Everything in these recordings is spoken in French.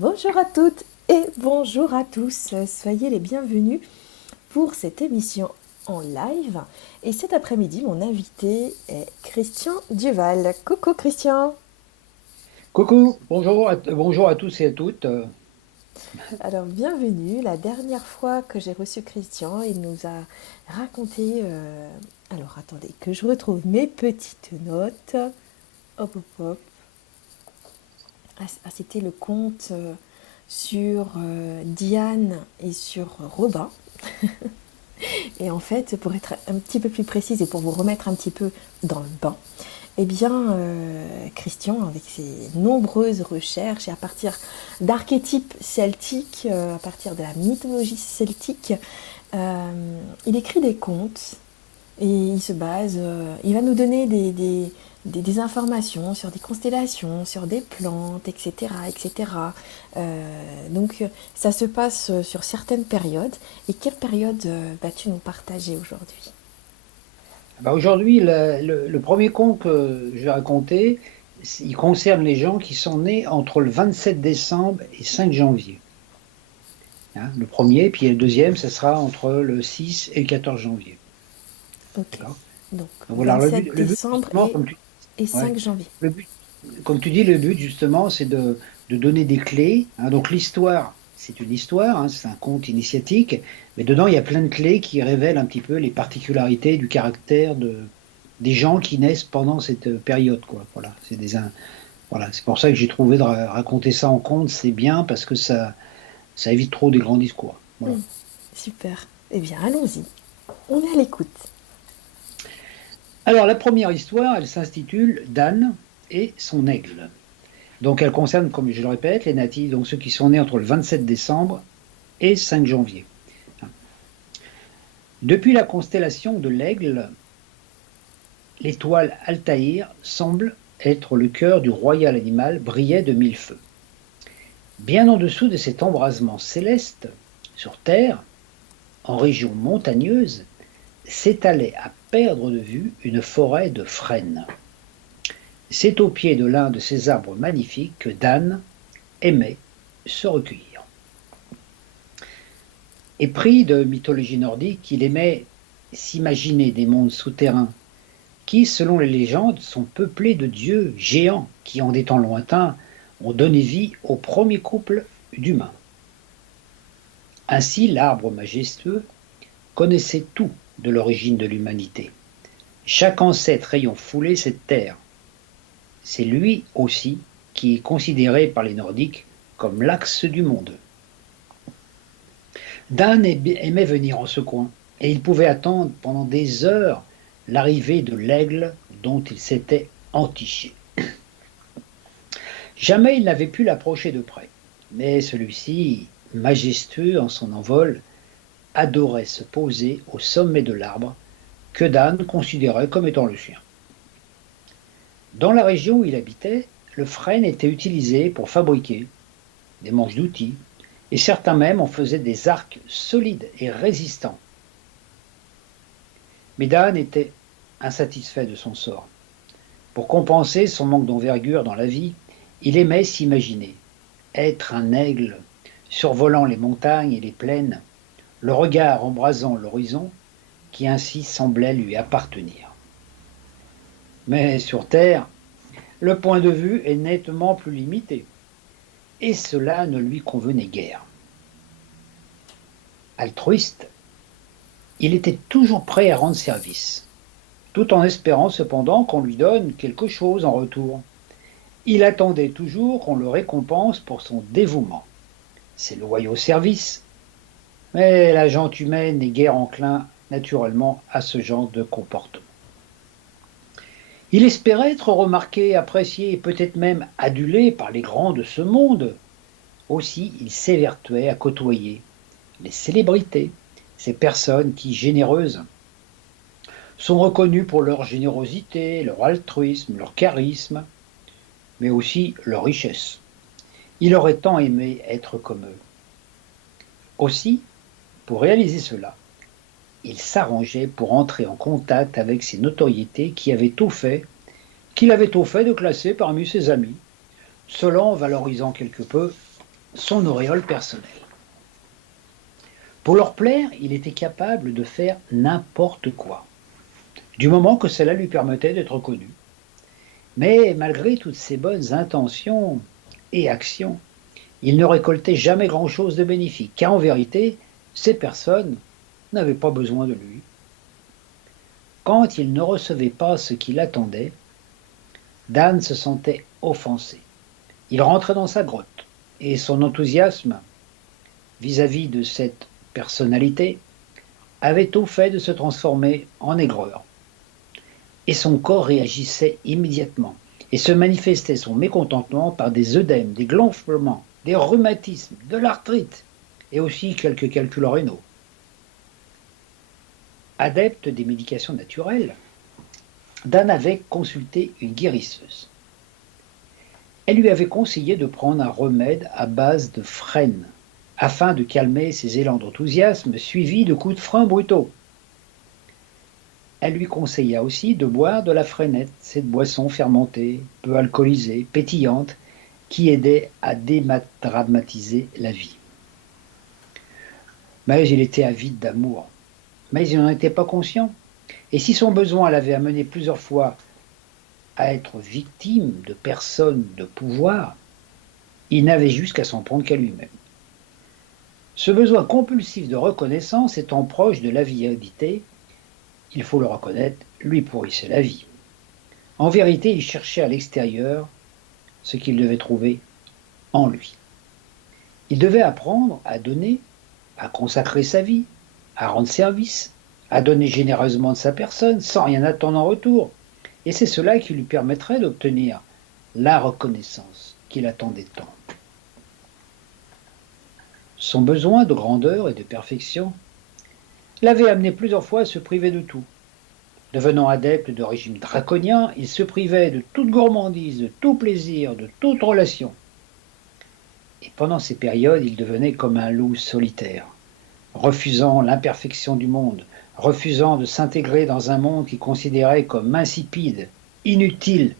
Bonjour à toutes et bonjour à tous. Soyez les bienvenus pour cette émission en live. Et cet après-midi, mon invité est Christian Duval. Coucou Christian. Coucou, bonjour à tous et à toutes. Alors bienvenue. La dernière fois que j'ai reçu Christian, il nous a raconté... Alors attendez, que je retrouve mes petites notes. Hop, hop, hop. C'était le conte sur Diane et sur Robin. Et en fait, pour être un petit peu plus précise et pour vous remettre un petit peu dans le bain, eh bien, Christian, avec ses nombreuses recherches et à partir d'archétypes celtiques, à partir de la mythologie celtique, il écrit des contes et il se base, il va nous donner des informations sur des constellations, sur des plantes, etc. etc. Donc ça se passe sur certaines périodes. Et quelle période vas-tu nous partager aujourd'hui? Aujourd'hui, le premier conte que je vais raconter, il concerne les gens qui sont nés entre le 27 décembre et 5 janvier. Hein, le premier, puis le deuxième, ce sera entre le 6 et le 14 janvier. Ok. D'accord? Donc Donc voilà, alors 27 le but décembre justement, et ouais, 5 janvier. le but, comme tu dis, le but justement, c'est de donner des clés. Hein. Donc l'histoire, c'est une histoire, hein, c'est un conte initiatique, mais dedans, il y a plein de clés qui révèlent un petit peu les particularités du caractère des gens qui naissent pendant cette période, quoi. Voilà, voilà, c'est pour ça que j'ai trouvé de raconter ça en conte, c'est bien parce que ça évite trop des grands discours. Voilà. Super. Eh bien, allons-y. On est à l'écoute. Alors, la première histoire, elle s'intitule Dan et son aigle. Donc, elle concerne, comme je le répète, les natifs, donc ceux qui sont nés entre le 27 décembre et 5 janvier. Depuis la constellation de l'aigle, l'étoile Altaïr semble être le cœur du royal animal brillait de mille feux. Bien en dessous de cet embrasement céleste, sur Terre, en région montagneuse, s'étalait à perdre de vue une forêt de frênes. C'est au pied de l'un de ces arbres magnifiques que Dan aimait se recueillir. Épris de mythologie nordique, il aimait s'imaginer des mondes souterrains qui, selon les légendes, sont peuplés de dieux géants qui, en des temps lointains, ont donné vie au premier couple d'humains. Ainsi, l'arbre majestueux connaissait tout de l'origine de l'humanité. Chaque ancêtre ayant foulé cette terre, c'est lui aussi qui est considéré par les Nordiques comme l'axe du monde. Dan aimait venir en ce coin, et il pouvait attendre pendant des heures l'arrivée de l'aigle dont il s'était entiché. Jamais il n'avait pu l'approcher de près, mais celui-ci, majestueux en son envol, adorait se poser au sommet de l'arbre que Dan considérait comme étant le sien. Dans la région où il habitait, le frêne était utilisé pour fabriquer des manches d'outils, et certains même en faisaient des arcs solides et résistants. Mais Dan était insatisfait de son sort. Pour compenser son manque d'envergure dans la vie, il aimait s'imaginer être un aigle survolant les montagnes et les plaines, le regard embrasant l'horizon qui ainsi semblait lui appartenir. Mais sur Terre, le point de vue est nettement plus limité, et cela ne lui convenait guère. Altruiste, il était toujours prêt à rendre service, tout en espérant cependant qu'on lui donne quelque chose en retour. Il attendait toujours qu'on le récompense pour son dévouement, ses loyaux services, mais la gente humaine n'est guère enclin naturellement à ce genre de comportement. Il espérait être remarqué, apprécié et peut-être même adulé par les grands de ce monde. Aussi, il s'évertuait à côtoyer les célébrités, ces personnes qui, généreuses, sont reconnues pour leur générosité, leur altruisme, leur charisme, mais aussi leur richesse. Il aurait tant aimé être comme eux. Aussi, pour réaliser cela, il s'arrangeait pour entrer en contact avec ces notoriétés qu'il avait tout fait de classer parmi ses amis, cela en valorisant quelque peu son auréole personnelle. Pour leur plaire, il était capable de faire n'importe quoi, du moment que cela lui permettait d'être connu. Mais malgré toutes ses bonnes intentions et actions, il ne récoltait jamais grand-chose de bénéfique, car en vérité, ces personnes n'avaient pas besoin de lui. Quand il ne recevait pas ce qu'il attendait, Dan se sentait offensé. Il rentrait dans sa grotte, et son enthousiasme vis-à-vis de cette personnalité avait tout fait de se transformer en aigreur. Et son corps réagissait immédiatement, et se manifestait son mécontentement par des œdèmes, des gonflements, des rhumatismes, de l'arthrite, et aussi quelques calculs rénaux. Adepte des médications naturelles, Dan avait consulté une guérisseuse. Elle lui avait conseillé de prendre un remède à base de frêne, afin de calmer ses élans d'enthousiasme suivis de coups de frein brutaux. Elle lui conseilla aussi de boire de la freinette, cette boisson fermentée, peu alcoolisée, pétillante, qui aidait à dédramatiser la vie. Mais il était avide d'amour, mais il n'en était pas conscient. Et si son besoin l'avait amené plusieurs fois à être victime de personnes de pouvoir, il n'avait juste qu'à s'en prendre qu'à lui-même. Ce besoin compulsif de reconnaissance étant proche de l'avidité, il faut le reconnaître, lui pourrissait la vie. En vérité, il cherchait à l'extérieur ce qu'il devait trouver en lui. Il devait apprendre à donner, à consacrer sa vie, à rendre service, à donner généreusement de sa personne sans rien attendre en retour. Et c'est cela qui lui permettrait d'obtenir la reconnaissance qu'il attendait tant. Son besoin de grandeur et de perfection l'avait amené plusieurs fois à se priver de tout. Devenant adepte de régime draconien, il se privait de toute gourmandise, de tout plaisir, de toute relation. Et pendant ces périodes, il devenait comme un loup solitaire, refusant l'imperfection du monde, refusant de s'intégrer dans un monde qu'il considérait comme insipide, inutile,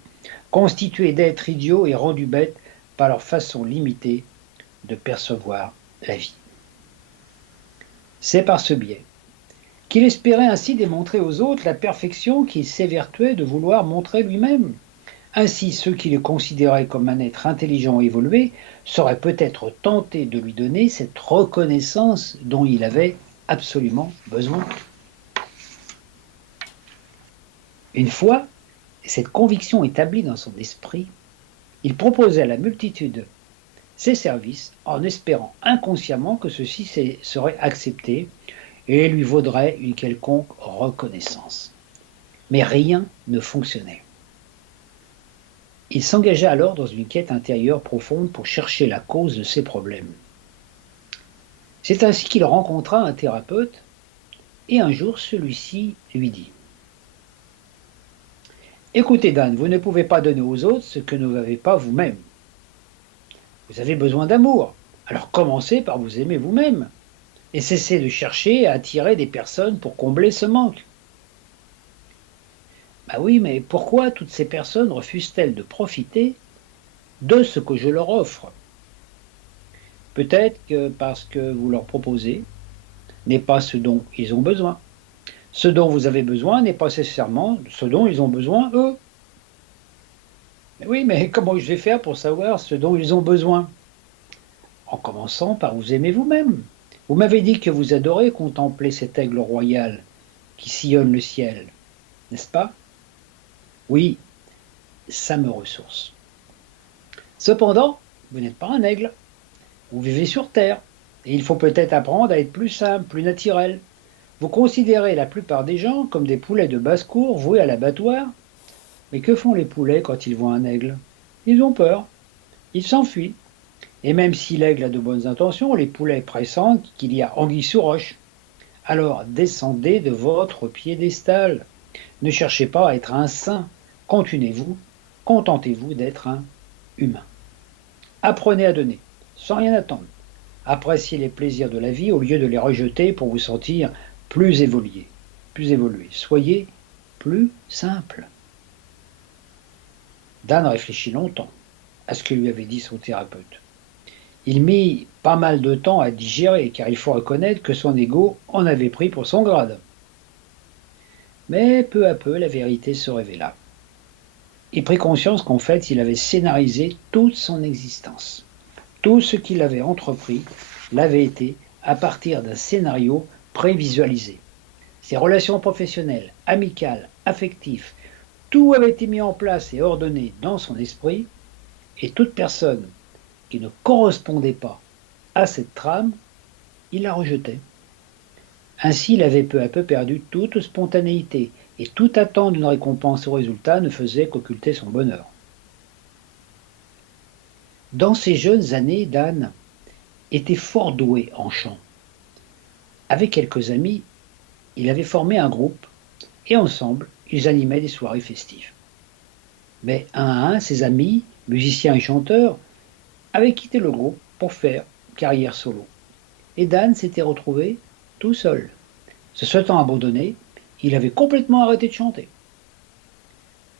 constitué d'êtres idiots et rendus bêtes par leur façon limitée de percevoir la vie. C'est par ce biais qu'il espérait ainsi démontrer aux autres la perfection qu'il s'évertuait de vouloir montrer lui-même. Ainsi, ceux qui le considéraient comme un être intelligent et évolué seraient peut-être tentés de lui donner cette reconnaissance dont il avait absolument besoin. Une fois cette conviction établie dans son esprit, il proposait à la multitude ses services en espérant inconsciemment que ceux-ci seraient acceptés et lui vaudrait une quelconque reconnaissance. Mais rien ne fonctionnait. Il s'engagea alors dans une quête intérieure profonde pour chercher la cause de ses problèmes. C'est ainsi qu'il rencontra un thérapeute et un jour celui-ci lui dit « Écoutez Dan, vous ne pouvez pas donner aux autres ce que vous n'avez pas vous-même. Vous avez besoin d'amour, alors commencez par vous aimer vous-même. Et cessez de chercher à attirer des personnes pour combler ce manque. » Ben oui, mais pourquoi toutes ces personnes refusent-elles de profiter de ce que je leur offre? Peut-être que parce que vous leur proposez n'est pas ce dont ils ont besoin. Ce dont vous avez besoin n'est pas nécessairement ce dont ils ont besoin eux. Mais oui, mais comment je vais faire pour savoir ce dont ils ont besoin? En commençant par vous aimer vous-même. Vous m'avez dit que vous adorez contempler cet aigle royal qui sillonne le ciel, n'est-ce pas? Oui, ça me ressource. Cependant, vous n'êtes pas un aigle. Vous vivez sur Terre, et il faut peut-être apprendre à être plus simple, plus naturel. Vous considérez la plupart des gens comme des poulets de basse-cour voués à l'abattoir. Mais que font les poulets quand ils voient un aigle? Ils ont peur, ils s'enfuient. Et même si l'aigle a de bonnes intentions, les poulets pressentent qu'il y a anguille sous roche. Alors descendez de votre piédestal. Ne cherchez pas à être un saint. Contentez-vous d'être un humain. Apprenez à donner, sans rien attendre. Appréciez les plaisirs de la vie au lieu de les rejeter pour vous sentir plus évolué. Soyez plus simple. Dan réfléchit longtemps à ce que lui avait dit son thérapeute. Il mit pas mal de temps à digérer, car il faut reconnaître que son ego en avait pris pour son grade. Mais peu à peu, la vérité se révéla. Il prit conscience qu'en fait, il avait scénarisé toute son existence. Tout ce qu'il avait entrepris l'avait été à partir d'un scénario prévisualisé. Ses relations professionnelles, amicales, affectives, tout avait été mis en place et ordonné dans son esprit, et toute personne qui ne correspondait pas à cette trame, il la rejetait. Ainsi, il avait peu à peu perdu toute spontanéité, et toute attente d'une récompense au résultat ne faisait qu'occulter son bonheur. Dans ses jeunes années, Dan était fort doué en chant. Avec quelques amis, il avait formé un groupe, et ensemble, ils animaient des soirées festives. Mais un à un, ses amis, musiciens et chanteurs, avaient quitté le groupe pour faire carrière solo. Et Dan s'était retrouvé tout seul. Se souhaitant abandonner, il avait complètement arrêté de chanter.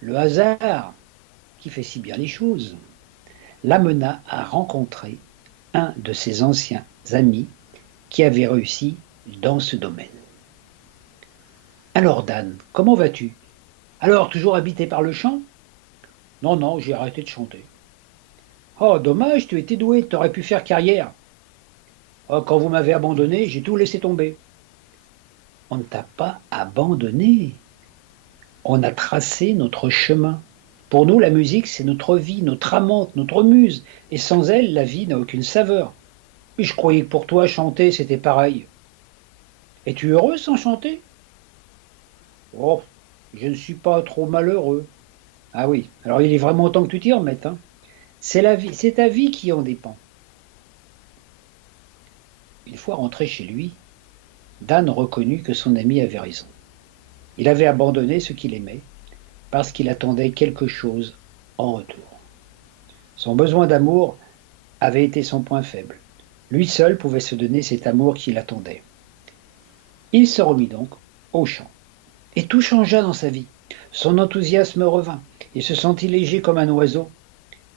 Le hasard, qui fait si bien les choses, l'amena à rencontrer un de ses anciens amis qui avait réussi dans ce domaine. Alors Dan, comment vas-tu? Alors, toujours habité par le chant? Non, non, j'ai arrêté de chanter. Oh, dommage, tu étais doué, t'aurais pu faire carrière. Oh, quand vous m'avez abandonné, j'ai tout laissé tomber. On ne t'a pas abandonné. On a tracé notre chemin. Pour nous, la musique, c'est notre vie, notre amante, notre muse. Et sans elle, la vie n'a aucune saveur. Mais je croyais que pour toi, chanter, c'était pareil. Es-tu heureux sans chanter? Oh, je ne suis pas trop malheureux. Ah oui, alors il est vraiment temps que tu t'y remettes, hein. C'est la vie, c'est ta vie qui en dépend. Une fois rentré chez lui, Dan reconnut que son ami avait raison. Il avait abandonné ce qu'il aimait parce qu'il attendait quelque chose en retour. Son besoin d'amour avait été son point faible. Lui seul pouvait se donner cet amour qu'il attendait. Il se remit donc au chant. Et tout changea dans sa vie. Son enthousiasme revint. Il se sentit léger comme un oiseau.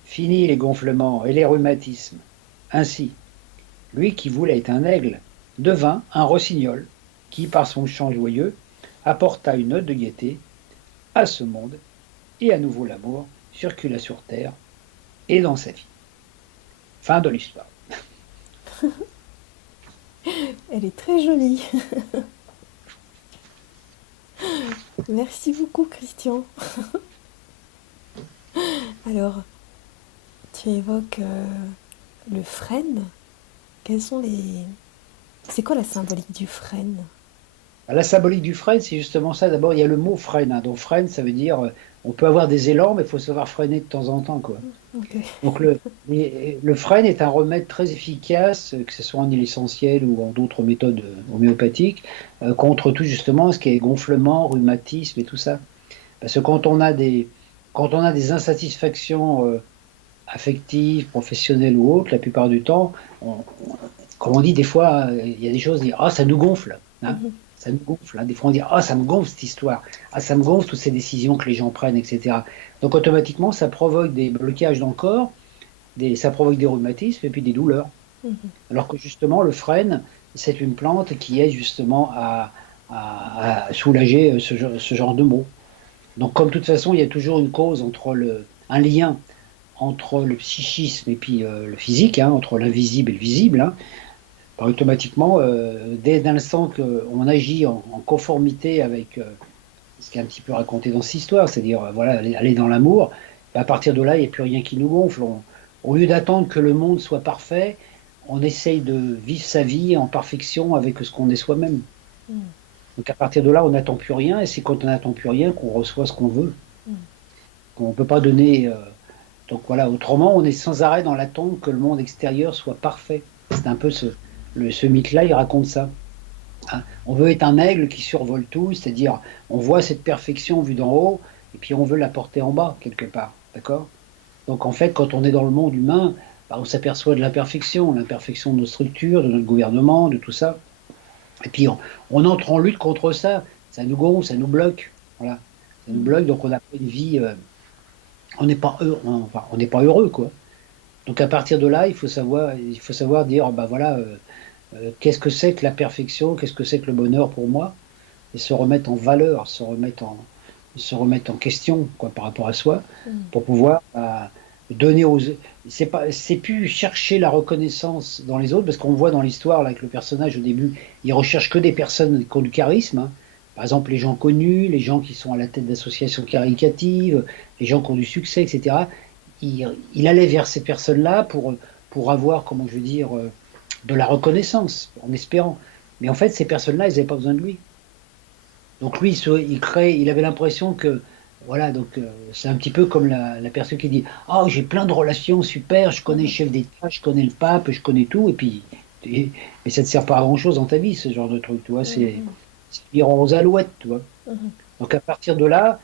Fini les gonflements et les rhumatismes. Ainsi, lui qui voulait être un aigle devint un rossignol qui, par son chant joyeux, apporta une note de gaieté à ce monde et à nouveau l'amour circula sur terre et dans sa vie. Fin de l'histoire. Elle est très jolie. Merci beaucoup, Christian. Alors, tu évoques le frêne. Quels sont les... C'est quoi la symbolique du frêne? La symbolique du frêne, c'est justement ça. D'abord, il y a le mot freine, hein. Donc freine, ça veut dire on peut avoir des élans, mais il faut savoir freiner de temps en temps, quoi. Ok. Donc le frêne est un remède très efficace, que ce soit en huile essentielle ou en d'autres méthodes homéopathiques, contre tout justement ce qui est gonflement, rhumatisme et tout ça. Parce que quand on a des insatisfactions affectives, professionnelles ou autres, la plupart du temps, comme on dit des fois, il y a des choses, on dit, ah, ça nous gonfle, hein, Mhm. ça nous gonfle, hein. Des fois on dit, ah, ça me gonfle cette histoire, ah, ça me gonfle toutes ces décisions que les gens prennent, etc. Donc automatiquement, ça provoque des blocages dans le corps, ça provoque des rhumatismes et puis des douleurs. Mhm. Alors que justement, le frêne, c'est une plante qui aide justement à soulager ce genre de maux. Donc, comme de toute façon, il y a toujours une cause un lien entre le psychisme et puis le physique, hein, entre l'invisible et le visible, hein, bah, automatiquement, dès l'instant qu'on agit en conformité avec ce qui est un petit peu raconté dans cette histoire, c'est-à-dire voilà, aller dans l'amour, bah, à partir de là, il n'y a plus rien qui nous gonfle. Au lieu d'attendre que le monde soit parfait, on essaye de vivre sa vie en perfection avec ce qu'on est soi-même. Mhm. Donc à partir de là, on n'attend plus rien, et c'est quand on n'attend plus rien qu'on reçoit ce qu'on veut. Mhm. On ne peut pas donner. Donc voilà, autrement, on est sans arrêt dans l'attente que le monde extérieur soit parfait. C'est un peu ce mythe-là, il raconte ça, hein. On veut être un aigle qui survole tout, c'est-à-dire on voit cette perfection vue d'en haut, et puis on veut la porter en bas, quelque part. D'accord? Donc en fait, quand on est dans le monde humain, bah, on s'aperçoit de l'imperfection de nos structures, de notre gouvernement, de tout ça. Et puis on entre en lutte contre ça, ça nous gonfle, ça nous bloque. Voilà. Ça nous Mhm. bloque, donc on n'a pas une vie. On n'est pas heureux, enfin, on n'est pas heureux, quoi. Donc à partir de là, il faut savoir dire, bah voilà, qu'est-ce que c'est que la perfection, qu'est-ce que c'est que le bonheur pour moi, et se remettre en valeur, se remettre en question quoi, par rapport à soi, Mm. pour pouvoir donner aux. C'est plus chercher la reconnaissance dans les autres, parce qu'on voit dans l'histoire là que le personnage au début, il recherche que des personnes qui ont du charisme, hein. Par exemple, les gens connus, les gens qui sont à la tête d'associations caricatives, les gens qui ont du succès, etc. Il allait vers ces personnes-là pour avoir, comment je veux dire, de la reconnaissance, en espérant. Mais en fait, ces personnes-là, elles n'avaient pas besoin de lui. Donc lui, il avait l'impression que, voilà, donc c'est un petit peu comme la personne qui dit, oh, j'ai plein de relations super, je connais le Mhm. chef d'État, je connais le pape, je connais tout, et puis, mais ça ne te sert pas à grand-chose dans ta vie, ce genre de truc, tu vois, Mhm. c'est lire aux alouettes, tu vois. Mhm. Donc à partir de là,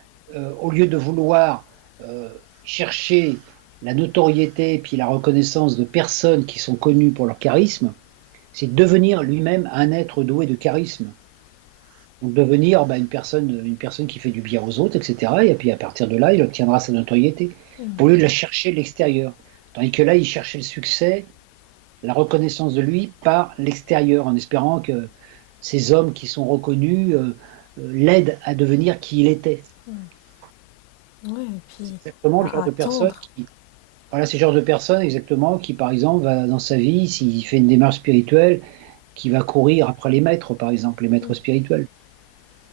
au lieu de vouloir euh, chercher la notoriété puis la reconnaissance de personnes qui sont connues pour leur charisme, c'est devenir lui-même un être doué de charisme. Donc devenir bah, une personne qui fait du bien aux autres, etc. Et puis à partir de là, il obtiendra sa notoriété. Mhm. Au lieu de la chercher de l'extérieur. Tandis que là, il cherchait le succès, la reconnaissance de lui par l'extérieur, en espérant que ces hommes qui sont reconnus l'aident à devenir qui il était. Ouais, et C'est puis exactement le genre à de personne attendre. qui, voilà, c'est le genre de personne exactement qui, par exemple, va dans sa vie, s'il fait une démarche spirituelle, qui va courir après les maîtres, par exemple, les maîtres spirituels.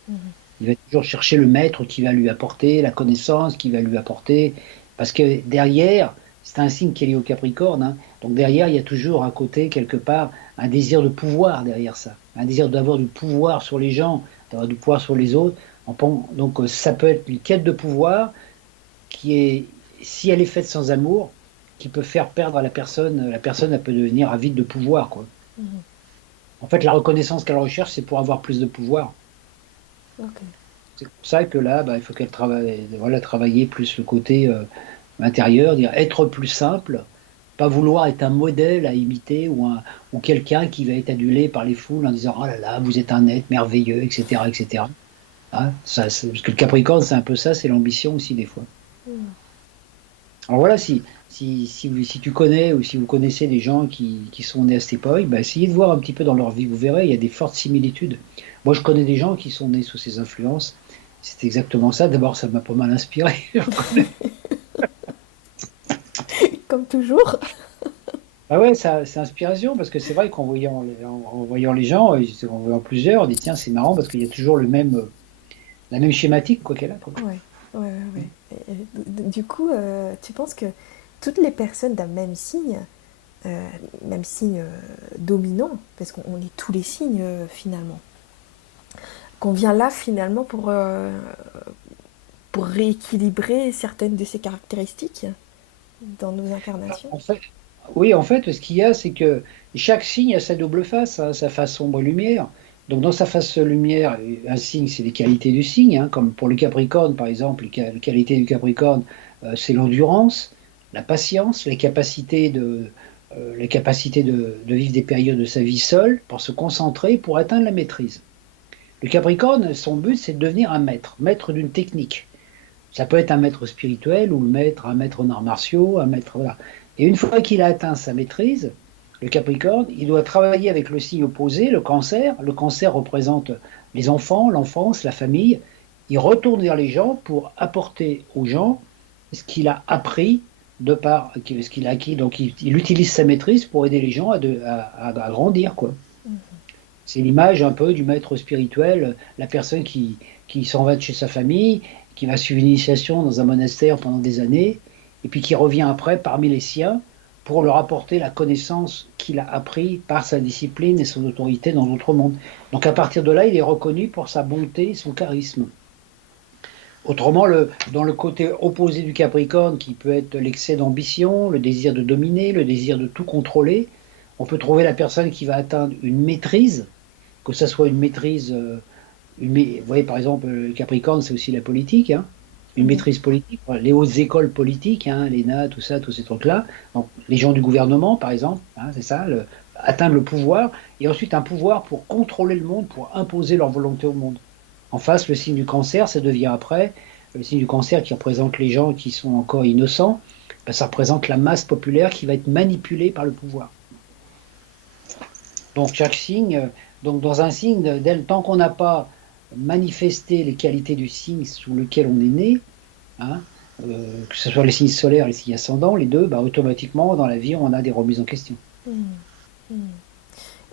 Mhm. Il va toujours chercher le maître qui va lui apporter la connaissance, qui va lui apporter. Parce que derrière, c'est un signe qui est lié au Capricorne, hein. Donc derrière, il y a toujours à côté, quelque part, un désir de pouvoir derrière ça. Un désir d'avoir du pouvoir sur les gens, d'avoir du pouvoir sur les autres. Donc ça peut être une quête de pouvoir qui est, si elle est faite sans amour, qui peut faire perdre à la personne, elle peut devenir avide de pouvoir, quoi. Mhm. En fait, la reconnaissance qu'elle recherche, c'est pour avoir plus de pouvoir. Ok. C'est pour ça que là, bah, il faut qu'elle travaille, voilà, travailler plus le côté intérieur, dire être plus simple, pas vouloir être un modèle à imiter ou quelqu'un qui va être adulé par les foules en disant oh là là, vous êtes un être merveilleux, etc., etc. Hein, parce que le Capricorne, c'est un peu ça, c'est l'ambition aussi des fois. Mhm. Alors voilà, si tu connais ou si vous connaissez des gens qui sont nés à cette époque, bah, essayez de voir un petit peu dans leur vie, vous verrez, il y a des fortes similitudes. Moi, je connais des gens qui sont nés sous ces influences. C'est exactement ça. D'abord, ça m'a pas mal inspiré. Je reconnais. Comme toujours. Ah ouais, ça, c'est inspiration parce que c'est vrai en voyant les gens, en voyant plusieurs, on dit tiens, c'est marrant parce qu'il y a toujours la même schématique quoi qu'elle a, quoi. Ouais, ouais, ouais, ouais. Du coup, tu penses que toutes les personnes d'un euh, même signe dominant, parce qu'on est tous les signes finalement, qu'on vient là finalement pour rééquilibrer certaines de ces caractéristiques dans nos incarnations. En fait, oui, en fait, ce qu'il y a, c'est que chaque signe a sa double face, hein, sa face sombre et lumière. Donc, dans sa face lumière, un signe, c'est les qualités du signe, hein, comme pour le Capricorne, par exemple, les qualités du Capricorne, c'est l'endurance, la patience, les capacités de vivre des périodes de sa vie seul, pour se concentrer, pour atteindre la maîtrise. Le Capricorne, son but, c'est de devenir un maître, maître d'une technique. Ça peut être un maître spirituel ou un maître en arts martiaux, un maître. Voilà. Et une fois qu'il a atteint sa maîtrise, le Capricorne, il doit travailler avec le signe opposé, le Cancer. Le Cancer représente les enfants, l'enfance, la famille. Il retourne vers les gens pour apporter aux gens ce qu'il a appris de par ce qu'il a acquis. Donc il utilise sa maîtrise pour aider les gens à grandir, quoi. C'est l'image un peu du maître spirituel, la personne qui s'en va de chez sa famille, qui va suivre une initiation dans un monastère pendant des années, et puis qui revient après parmi les siens pour leur apporter la connaissance qu'il a appris par sa discipline et son autorité dans l'autre monde. Donc à partir de là, il est reconnu pour sa bonté et son charisme. Autrement, dans le côté opposé du Capricorne, qui peut être l'excès d'ambition, le désir de dominer, le désir de tout contrôler, on peut trouver la personne qui va atteindre une maîtrise, que ce soit une maîtrise, vous voyez par exemple, le Capricorne, c'est aussi la politique, hein, une Mhm. maîtrise politique, les hautes écoles politiques, hein, l'ENA, tout ça, tous ces trucs-là. Donc, les gens du gouvernement, par exemple, hein, c'est ça, atteindre le pouvoir, et ensuite un pouvoir pour contrôler le monde, pour imposer leur volonté au monde. En face, le signe du Cancer, ça devient après, le signe du Cancer qui représente les gens qui sont encore innocents, Ben, ça représente la masse populaire qui va être manipulée par le pouvoir. Donc chaque signe, donc dans un signe, tant qu'on n'a pas manifesté les qualités du signe sous lequel on est né, hein, que ce soit les signes solaires et les signes ascendants, les deux, bah, automatiquement dans la vie on a des remises en question. À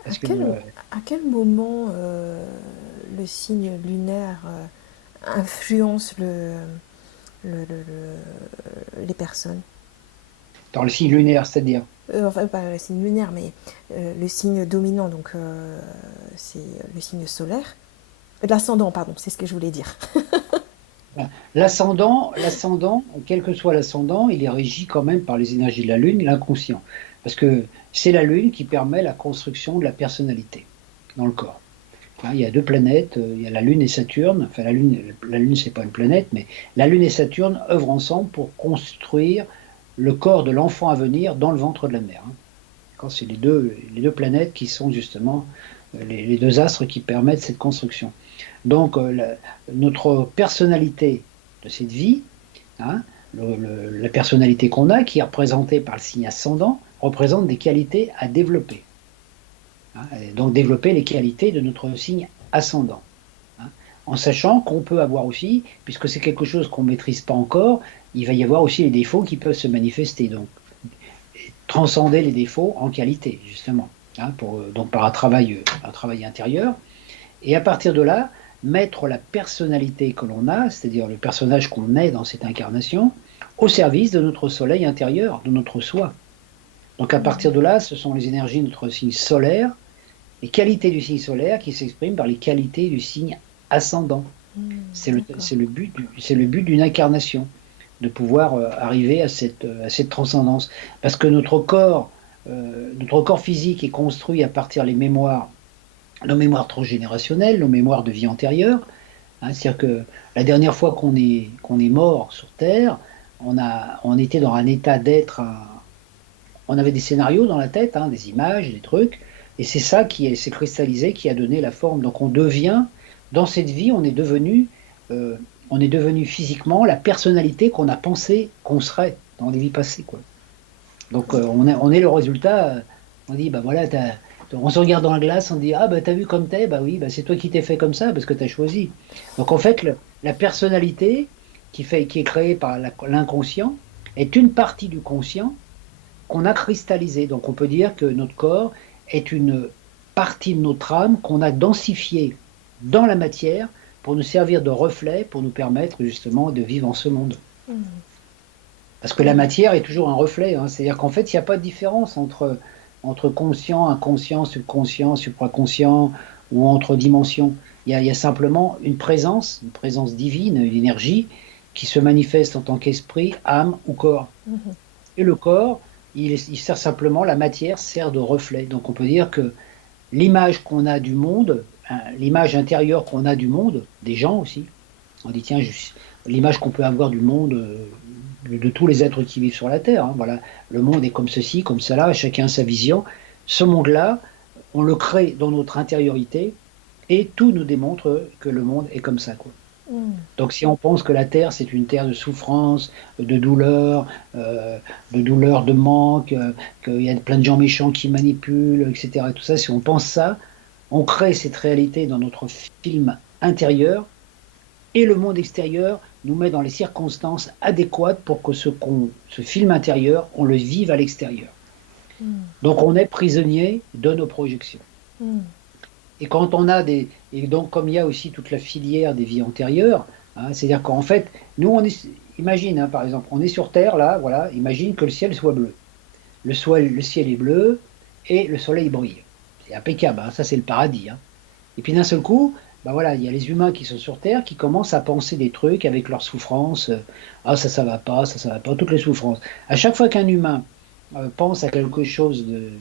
Parce que quel, à quel moment le signe lunaire influence les personnes? dans le signe lunaire, c'est-à-dire, Enfin, pas le signe lunaire, mais le signe dominant, donc c'est le signe solaire. L'ascendant, pardon, c'est ce que je voulais dire. l'ascendant, quel que soit l'ascendant, il est régi quand même par les énergies de la Lune, l'inconscient. Parce que c'est la Lune qui permet la construction de la personnalité dans le corps. Hein, il y a deux planètes, il y a la Lune et Saturne. Enfin, la Lune c'est pas une planète, mais la Lune et Saturne œuvrent ensemble pour construire le corps de l'enfant à venir dans le ventre de la mère. Hein. C'est les deux planètes qui sont justement les deux astres qui permettent cette construction. Donc, notre personnalité de cette vie, hein, la personnalité qu'on a, qui est représentée par le signe ascendant, représente des qualités à développer. Hein, et donc, développer les qualités de notre signe ascendant. Hein, en sachant qu'on peut avoir aussi, puisque c'est quelque chose qu'on ne maîtrise pas encore, il va y avoir aussi les défauts qui peuvent se manifester. Donc, transcender les défauts en qualité, justement. Hein, donc, par un travail intérieur. Et à partir de là, mettre la personnalité que l'on a, c'est-à-dire le personnage qu'on est dans cette incarnation, au service de notre soleil intérieur, de notre soi. Donc à partir de là, ce sont les énergies de notre signe solaire, les qualités du signe solaire qui s'expriment par les qualités du signe ascendant. C'est le but d'une incarnation, de pouvoir arriver à cette transcendance. Parce que notre corps physique est construit à partir des mémoires, nos mémoires transgénérationnelles, nos mémoires de vie antérieure. Hein, c'est-à-dire que la dernière fois qu'on est mort sur Terre, on était dans un état d'être, on avait des scénarios dans la tête, hein, des images, des trucs, et c'est ça qui s'est cristallisé, qui a donné la forme. Donc on devient, dans cette vie, on est devenu physiquement la personnalité qu'on a pensé qu'on serait dans les vies passées, quoi. Donc on est le résultat. On dit bah voilà, on se regarde dans la glace, on dit ah bah t'as vu comme t'es, bah oui, bah c'est toi qui t'es fait comme ça parce que t'as choisi. Donc en fait la personnalité qui est créée par l'inconscient est une partie du conscient qu'on a cristallisée. Donc on peut dire que notre corps est une partie de notre âme qu'on a densifiée dans la matière pour nous servir de reflet, pour nous permettre justement de vivre en ce monde. Parce que la matière est toujours un reflet, hein. C'est-à-dire qu'en fait, il n'y a pas de différence entre conscient, inconscient, subconscient, supraconscient, ou entre dimensions. Il y a simplement une présence divine, une énergie qui se manifeste en tant qu'esprit, âme ou corps. Et le corps, il sert simplement, la matière sert de reflet. Donc on peut dire que l'image qu'on a du monde, l'image intérieure qu'on a du monde, des gens aussi, on dit tiens, l'image qu'on peut avoir du monde, de tous les êtres qui vivent sur la Terre, hein, voilà, le monde est comme ceci, comme cela, chacun a sa vision. Ce monde-là, on le crée dans notre intériorité et tout nous démontre que le monde est comme ça, quoi. Donc si on pense que la Terre c'est une terre de souffrance, de douleur, de manque, qu'il y a plein de gens méchants qui manipulent, etc. Et tout ça, si on pense ça, on crée cette réalité dans notre film intérieur et le monde extérieur nous met dans les circonstances adéquates pour que ce film intérieur, on le vive à l'extérieur. Donc on est prisonnier de nos projections. Et quand on a et donc comme il y a aussi toute la filière des vies antérieures, hein, c'est-à-dire qu'en fait, nous imagine, hein, par exemple, on est sur Terre là, voilà, imagine que le ciel soit bleu. Le ciel est bleu et le soleil brille. C'est impeccable, hein, ça c'est le paradis. Hein. Et puis d'un seul coup, ben voilà, il y a les humains qui sont sur Terre qui commencent à penser des trucs avec leurs souffrances. Ah ça va pas, ça va pas, toutes les souffrances. À chaque fois qu'un humain pense à quelque chose de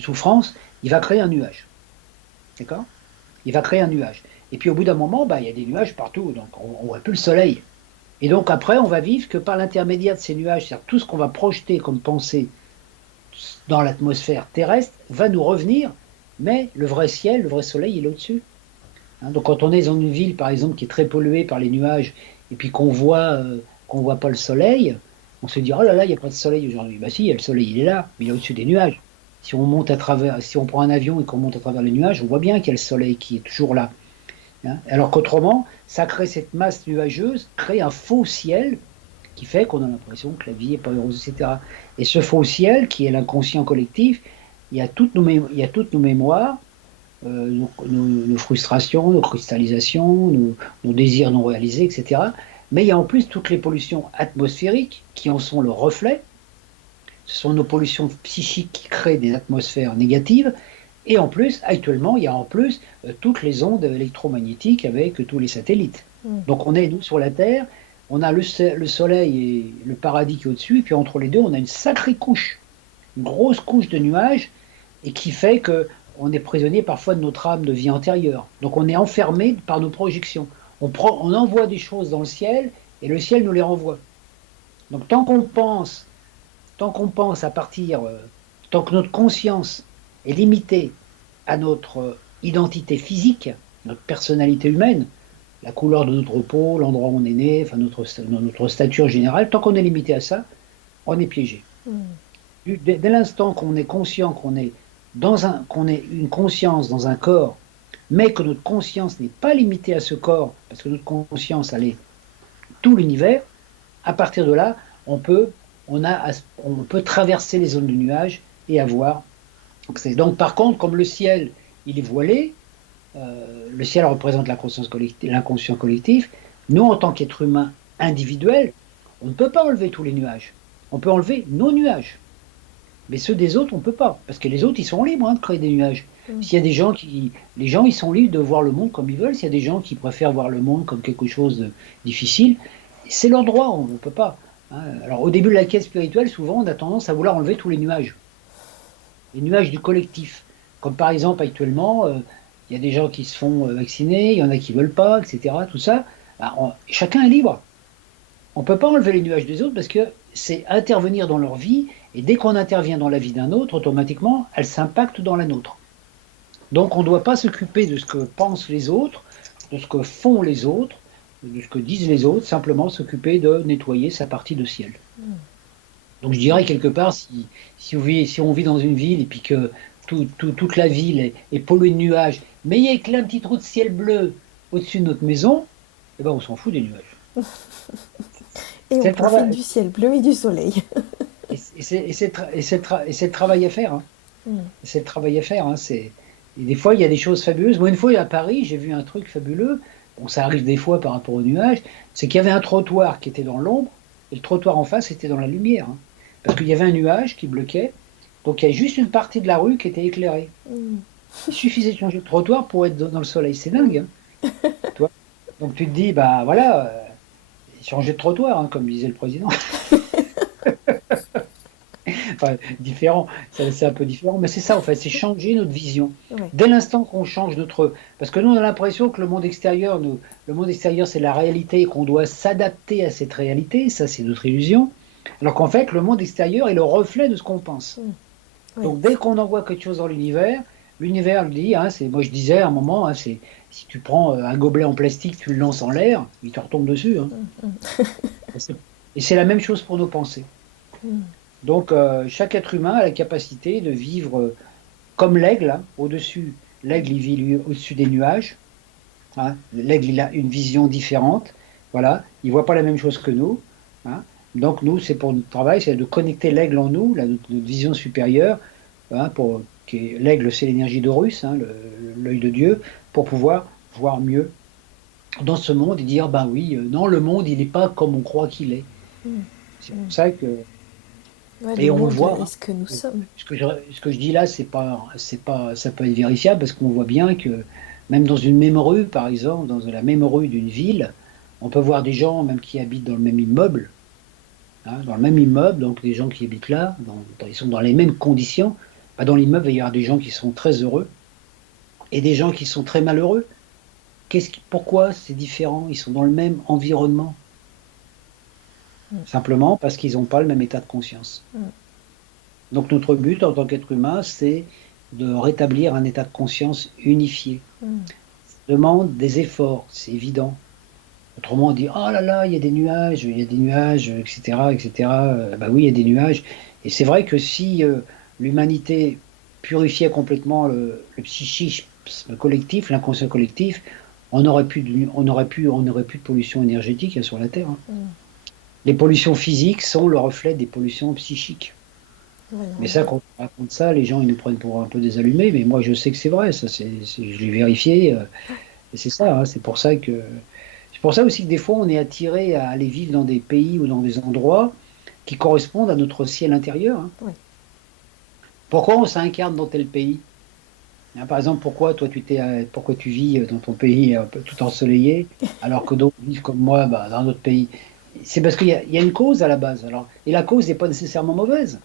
souffrance, il va créer un nuage. D'accord ? Il va créer un nuage. Et puis au bout d'un moment, il y a des nuages partout, donc on ne voit plus le soleil. Et donc après, on va vivre que par l'intermédiaire de ces nuages, c'est-à-dire tout ce qu'on va projeter comme pensée dans l'atmosphère terrestre va nous revenir, mais le vrai ciel, le vrai soleil, il est au-dessus. Hein, donc quand on est dans une ville, par exemple, qui est très polluée par les nuages, et puis qu'on voit pas le soleil, On se dit, oh là là, il n'y a pas de soleil aujourd'hui. Bah si, il y a le soleil, il est là, mais il est au-dessus des nuages. Si on prend un avion et qu'on monte à travers les nuages, on voit bien qu'il y a le soleil qui est toujours là, hein. Alors qu'autrement, ça crée cette masse nuageuse, crée un faux ciel qui fait qu'on a l'impression que la vie n'est pas heureuse, etc. Et ce faux ciel, qui est l'inconscient collectif, il y a toutes nos mémoires, nos frustrations, nos cristallisations, nos désirs non réalisés, etc. Mais il y a en plus toutes les pollutions atmosphériques qui en sont le reflet. Ce sont nos pollutions psychiques qui créent des atmosphères négatives. Et en plus, actuellement, il y a en plus toutes les ondes électromagnétiques avec tous les satellites. Donc on est, nous, sur la Terre, on a le Soleil et le paradis qui est au-dessus, et puis entre les deux, on a une sacrée couche, une grosse couche de nuages, et qui fait que on est prisonnier parfois de notre âme de vie antérieure. Donc on est enfermé par nos projections. On envoie des choses dans le ciel, et le ciel nous les renvoie. Donc tant qu'on pense à partir, tant que notre conscience est limitée à notre identité physique, notre personnalité humaine, la couleur de notre peau, l'endroit où on est né, enfin notre stature générale, tant qu'on est limité à ça, on est piégé. Dès l'instant qu'on est conscient qu'on est une conscience dans un corps, mais que notre conscience n'est pas limitée à ce corps, parce que notre conscience, elle est tout l'univers, à partir de là, on peut traverser les zones de nuages et avoir. Donc par contre, comme le ciel, il est voilé, le ciel représente l'inconscient collectif, nous, en tant qu'êtres humains individuels, on ne peut pas enlever tous les nuages. On peut enlever nos nuages. Mais ceux des autres, on ne peut pas. Parce que les autres, ils sont libres, hein, de créer des nuages. S'il y a des gens les gens, ils sont libres de voir le monde comme ils veulent. S'il y a des gens qui préfèrent voir le monde comme quelque chose de difficile, c'est leur droit, on ne peut pas, hein. Alors au début de la quête spirituelle, souvent, on a tendance à vouloir enlever tous les nuages du collectif. Comme par exemple, actuellement, il y a des gens qui se font vacciner, il y en a qui ne veulent pas, etc. Tout ça, chacun est libre. On ne peut pas enlever les nuages des autres parce que c'est intervenir dans leur vie, et dès qu'on intervient dans la vie d'un autre, automatiquement, elle s'impacte dans la nôtre. Donc on ne doit pas s'occuper de ce que pensent les autres, de ce que font les autres, de ce que disent les autres, simplement s'occuper de nettoyer sa partie de ciel. Donc je dirais quelque part, si on vit dans une ville et puis que toute la ville est polluée de nuages, mais il y a qu'un petit trou de ciel bleu au-dessus de notre maison, eh ben on s'en fout des nuages. Et on profite du ciel bleu et du soleil. Et c'est le travail à faire, hein. C'est le travail à faire, hein. Et des fois, il y a des choses fabuleuses. Moi, une fois, à Paris, j'ai vu un truc fabuleux. Bon, ça arrive des fois par rapport aux nuages. C'est qu'il y avait un trottoir qui était dans l'ombre, et le trottoir en face était dans la lumière, hein. Parce qu'il y avait un nuage qui bloquait. Donc, il y a juste une partie de la rue qui était éclairée. Il suffisait de changer de trottoir pour être dans le soleil. C'est dingue, hein. Donc, tu te dis, bah voilà, changer de trottoir, hein, comme disait le président. Enfin, différent, c'est un peu différent, mais c'est ça en fait, c'est changer notre vision. Ouais. Dès l'instant qu'on change notre... Parce que nous, on a l'impression que le monde extérieur, c'est la réalité et qu'on doit s'adapter à cette réalité, ça c'est notre illusion, alors qu'en fait, le monde extérieur est le reflet de ce qu'on pense. Ouais. Donc dès qu'on envoie quelque chose dans l'univers lui dit, hein, moi je disais à un moment, hein, si tu prends un gobelet en plastique, tu le lances en l'air, il te retombe dessus, hein. Et c'est la même chose pour nos pensées. Donc, chaque être humain a la capacité de vivre comme l'aigle, hein, au-dessus. L'aigle, il vit lui, au-dessus des nuages, hein. L'aigle, il a une vision différente. Voilà. Il ne voit pas la même chose que nous, hein. Donc, nous, c'est pour notre travail, c'est de connecter l'aigle en nous, notre vision supérieure, hein, l'aigle, c'est l'énergie d'Horus, hein, l'œil de Dieu, pour pouvoir voir mieux dans ce monde et dire, ben oui, non, le monde, il n'est pas comme on croit qu'il est. C'est pour ça que... Ouais, Et le on le monde voit, est hein. ce que nous sommes. Ce que je dis là, ça peut être vérifiable parce qu'on voit bien que même dans une même rue, par exemple, dans la même rue d'une ville, on peut voir des gens même qui habitent dans le même immeuble, hein, dans le même immeuble, donc des gens qui habitent là, ils sont dans les mêmes conditions. Bah, dans l'immeuble, il va y avoir des gens qui sont très heureux et des gens qui sont très malheureux. Pourquoi c'est différent? Ils sont dans le même environnement. Simplement parce qu'ils n'ont pas le même état de conscience. Donc notre but en tant qu'être humain, c'est de rétablir un état de conscience unifié. Ça demande des efforts, c'est évident. Autrement, on dit, oh là là, il y a des nuages, etc., etc. Bah oui, il y a des nuages. Et c'est vrai que si l'humanité purifiait complètement le psychisme collectif, l'inconscient collectif, on n'aurait plus de pollution énergétique sur la Terre, hein. Mm. Les pollutions physiques sont le reflet des pollutions psychiques. Mais Voyons ça, donc. quand on raconte ça, les gens ils nous prennent pour un peu des allumés, mais moi je sais que c'est vrai, ça, je l'ai vérifié, et c'est ça, hein, c'est pour ça aussi que des fois on est attiré à aller vivre dans des pays ou dans des endroits qui correspondent à notre ciel intérieur, hein. Oui. Pourquoi on s'incarne dans tel pays? Hein, par exemple, pourquoi tu vis dans ton pays un peu tout ensoleillé, alors que d'autres vivent comme moi bah, dans notre pays? C'est parce il y a une cause à la base. Alors, et la cause n'est pas nécessairement mauvaise.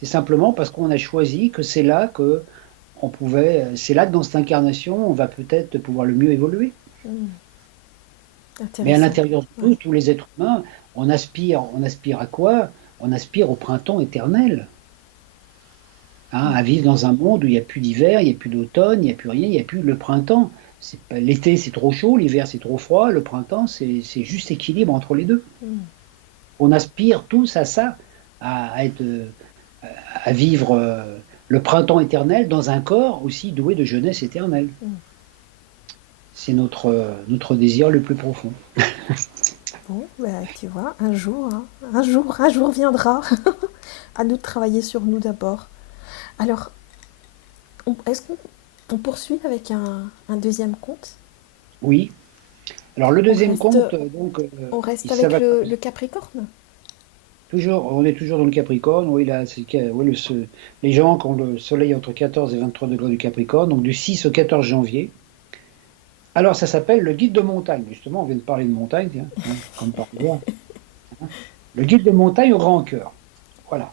C'est simplement parce qu'on a choisi que c'est là que c'est là que dans cette incarnation, on va peut-être pouvoir le mieux évoluer. Mm. Mais à Intéressant. l'intérieur de Ouais. nous, tous les êtres humains, on aspire à quoi? On aspire au printemps éternel. Hein, Mm. à vivre dans un monde où il n'y a plus d'hiver, il n'y a plus d'automne, il n'y a plus rien, il n'y a plus le printemps. L'été, c'est trop chaud, l'hiver, c'est trop froid, le printemps, c'est juste équilibre entre les deux. Mm. On aspire tous à ça, à être, à vivre le printemps éternel dans un corps aussi doué de jeunesse éternelle. Mm. C'est notre désir le plus profond. Bon, bah, tu vois, un jour, hein, un jour viendra. À nous de travailler sur nous d'abord. Alors, est-ce qu'on poursuit avec un deuxième conte? Oui. Alors le On deuxième reste, conte, on reste ça avec va le Capricorne? toujours, on est toujours dans le Capricorne. Oui, là, oui, les gens qui ont le soleil entre 14 et 23 degrés du Capricorne, donc du 6 au 14 janvier. Alors ça s'appelle le guide de montagne. Justement, on vient de parler de montagne, tiens, hein, comme par hasard, hein. Le guide de montagne au grand cœur. Voilà.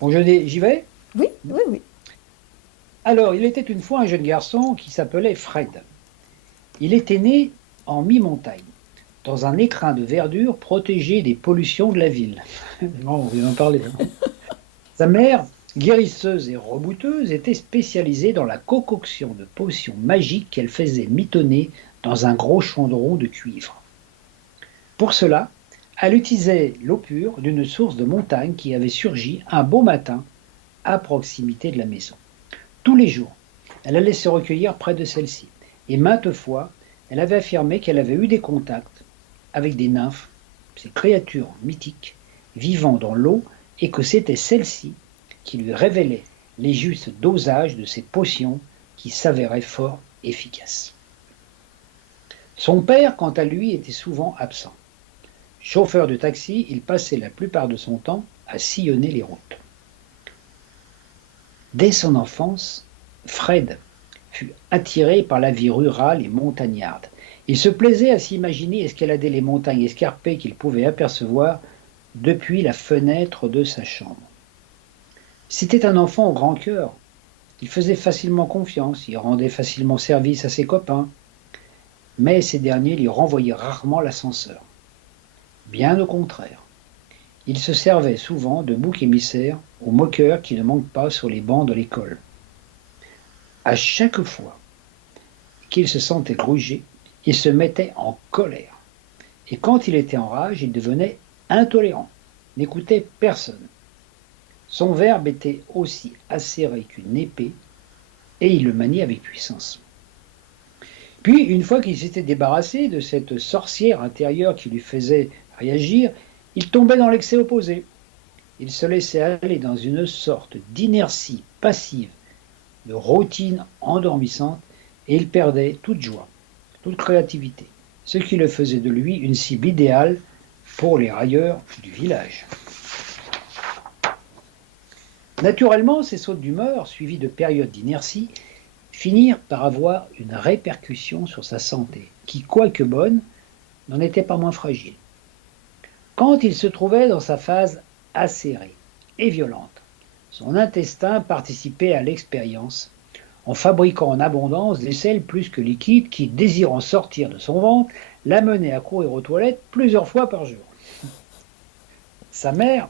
Bon, j'y vais? Oui, oui, oui. Alors, il était une fois un jeune garçon qui s'appelait Fred. Il était né en mi-montagne, dans un écrin de verdure protégé des pollutions de la ville. Bon, on vient d'en parler, hein. Sa mère, guérisseuse et rebouteuse, était spécialisée dans la concoction de potions magiques qu'elle faisait mitonner dans un gros chaudron de cuivre. Pour cela, elle utilisait l'eau pure d'une source de montagne qui avait surgi un beau matin à proximité de la maison. Tous les jours, elle allait se recueillir près de celle-ci, et maintes fois, elle avait affirmé qu'elle avait eu des contacts avec des nymphes, ces créatures mythiques, vivant dans l'eau, et que c'était celle-ci qui lui révélait les justes dosages de ces potions qui s'avéraient fort efficaces. Son père, quant à lui, était souvent absent. Chauffeur de taxi, il passait la plupart de son temps à sillonner les routes. Dès son enfance, Fred fut attiré par la vie rurale et montagnarde. Il se plaisait à s'imaginer escalader les montagnes escarpées qu'il pouvait apercevoir depuis la fenêtre de sa chambre. C'était un enfant au grand cœur. Il faisait facilement confiance, il rendait facilement service à ses copains, mais ces derniers lui renvoyaient rarement l'ascenseur. Bien au contraire, il se servait souvent de bouc émissaire aux moqueurs qui ne manquent pas sur les bancs de l'école. À chaque fois qu'il se sentait gruger, il se mettait en colère. Et quand il était en rage, il devenait intolérant, n'écoutait personne. Son verbe était aussi acéré qu'une épée, et il le maniait avec puissance. Puis, une fois qu'il s'était débarrassé de cette sorcière intérieure qui lui faisait réagir, il tombait dans l'excès opposé. Il se laissait aller dans une sorte d'inertie passive, de routine endormissante, et il perdait toute joie, toute créativité, ce qui le faisait de lui une cible idéale pour les railleurs du village. Naturellement, ces sautes d'humeur, suivies de périodes d'inertie, finirent par avoir une répercussion sur sa santé, qui, quoique bonne, n'en était pas moins fragile. Quand il se trouvait dans sa phase acérée et violente, son intestin participait à l'expérience en fabriquant en abondance des sels plus que liquides qui, désirant sortir de son ventre, l'amenaient à courir aux toilettes plusieurs fois par jour. Sa mère,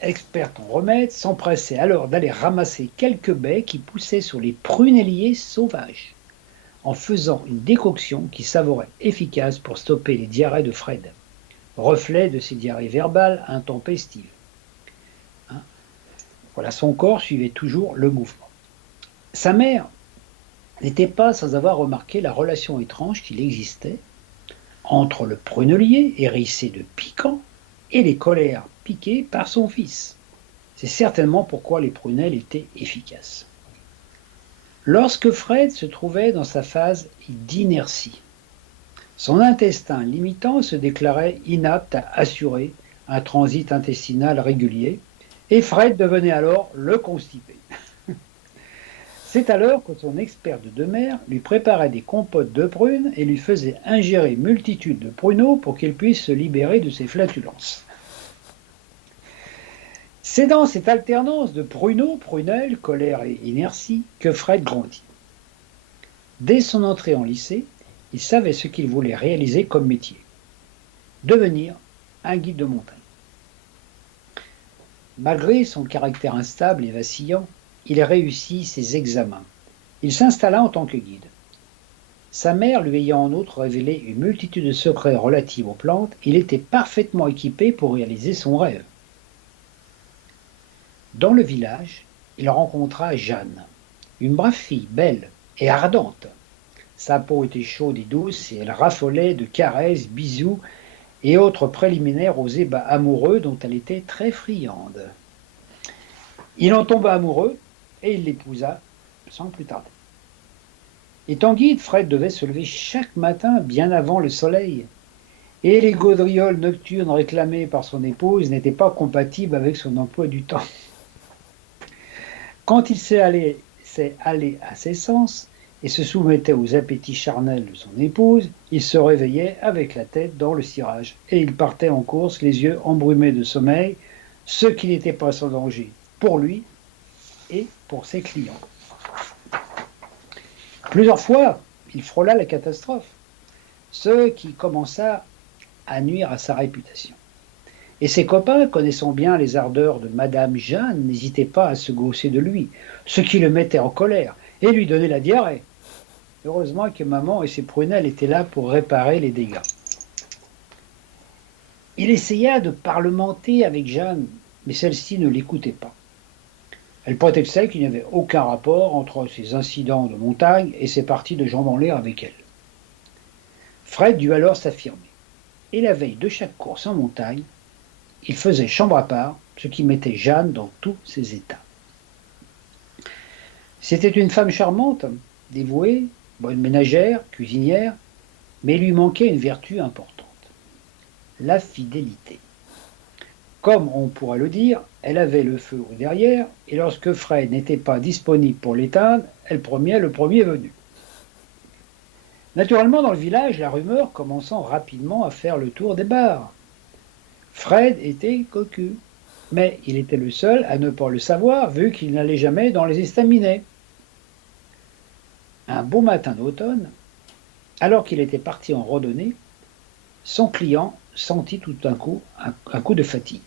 experte en remèdes, s'empressait alors d'aller ramasser quelques baies qui poussaient sur les prunelliers sauvages. en faisant une décoction qui s'avérait efficace pour stopper les diarrhées de Fred, reflet de ses diarrhées verbales intempestives. Voilà, son corps suivait toujours le mouvement. Sa mère n'était pas sans avoir remarqué la relation étrange qu'il existait entre le prunellier hérissé de piquant et les colères piquées par son fils. C'est certainement pourquoi les prunelles étaient efficaces. Lorsque Fred se trouvait dans sa phase d'inertie, son intestin limitant se déclarait inapte à assurer un transit intestinal régulier, et Fred devenait alors le constipé. C'est alors que son expert de demeure lui préparait des compotes de prunes et lui faisait ingérer multitude de pruneaux pour qu'il puisse se libérer de ses flatulences. C'est dans cette alternance de pruneaux, prunelles, colère et inertie que Fred grandit. Dès son entrée en lycée, il savait ce qu'il voulait réaliser comme métier. Devenir un guide de montagne. Malgré son caractère instable et vacillant, il réussit ses examens. Il s'installa en tant que guide. Sa mère lui ayant en outre révélé une multitude de secrets relatifs aux plantes, il était parfaitement équipé pour réaliser son rêve. Dans le village, il rencontra Jeanne, une brave fille, belle et ardente. Sa peau était chaude et douce et elle raffolait de caresses, bisous et autres préliminaires aux ébats amoureux dont elle était très friande. Il en tomba amoureux et il l'épousa sans plus tarder. Étant guide, Fred devait se lever chaque matin bien avant le soleil, et les gaudrioles nocturnes réclamées par son épouse n'étaient pas compatibles avec son emploi du temps. Quand il s'est allé à ses sens et se soumettait aux appétits charnels de son épouse, il se réveillait avec la tête dans le cirage, et il partait en course, les yeux embrumés de sommeil, ce qui n'était pas sans danger pour lui et pour ses clients. Plusieurs fois, il frôla la catastrophe, ce qui commença à nuire à sa réputation. Et ses copains, connaissant bien les ardeurs de Madame Jeanne, n'hésitaient pas à se gausser de lui, ce qui le mettait en colère et lui donnait la diarrhée. Heureusement que maman et ses prunelles étaient là pour réparer les dégâts. Il essaya de parlementer avec Jeanne, mais celle-ci ne l'écoutait pas. Elle prétextait qu'il n'y avait aucun rapport entre ses incidents de montagne et ses parties de jambes en l'air avec elle. Fred dut alors s'affirmer. Et la veille de chaque course en montagne, il faisait chambre à part, ce qui mettait Jeanne dans tous ses états. C'était une femme charmante, dévouée, bonne ménagère, cuisinière, mais il lui manquait une vertu importante, la fidélité. Comme on pourrait le dire, elle avait le feu au derrière, et lorsque Fred n'était pas disponible pour l'éteindre, elle premiait le premier venu. Naturellement, dans le village, la rumeur commençant rapidement à faire le tour des bars. Fred était cocu, mais il était le seul à ne pas le savoir, vu qu'il n'allait jamais dans les estaminets. Un beau matin d'automne, alors qu'il était parti en randonnée, son client sentit tout d'un coup un coup de fatigue.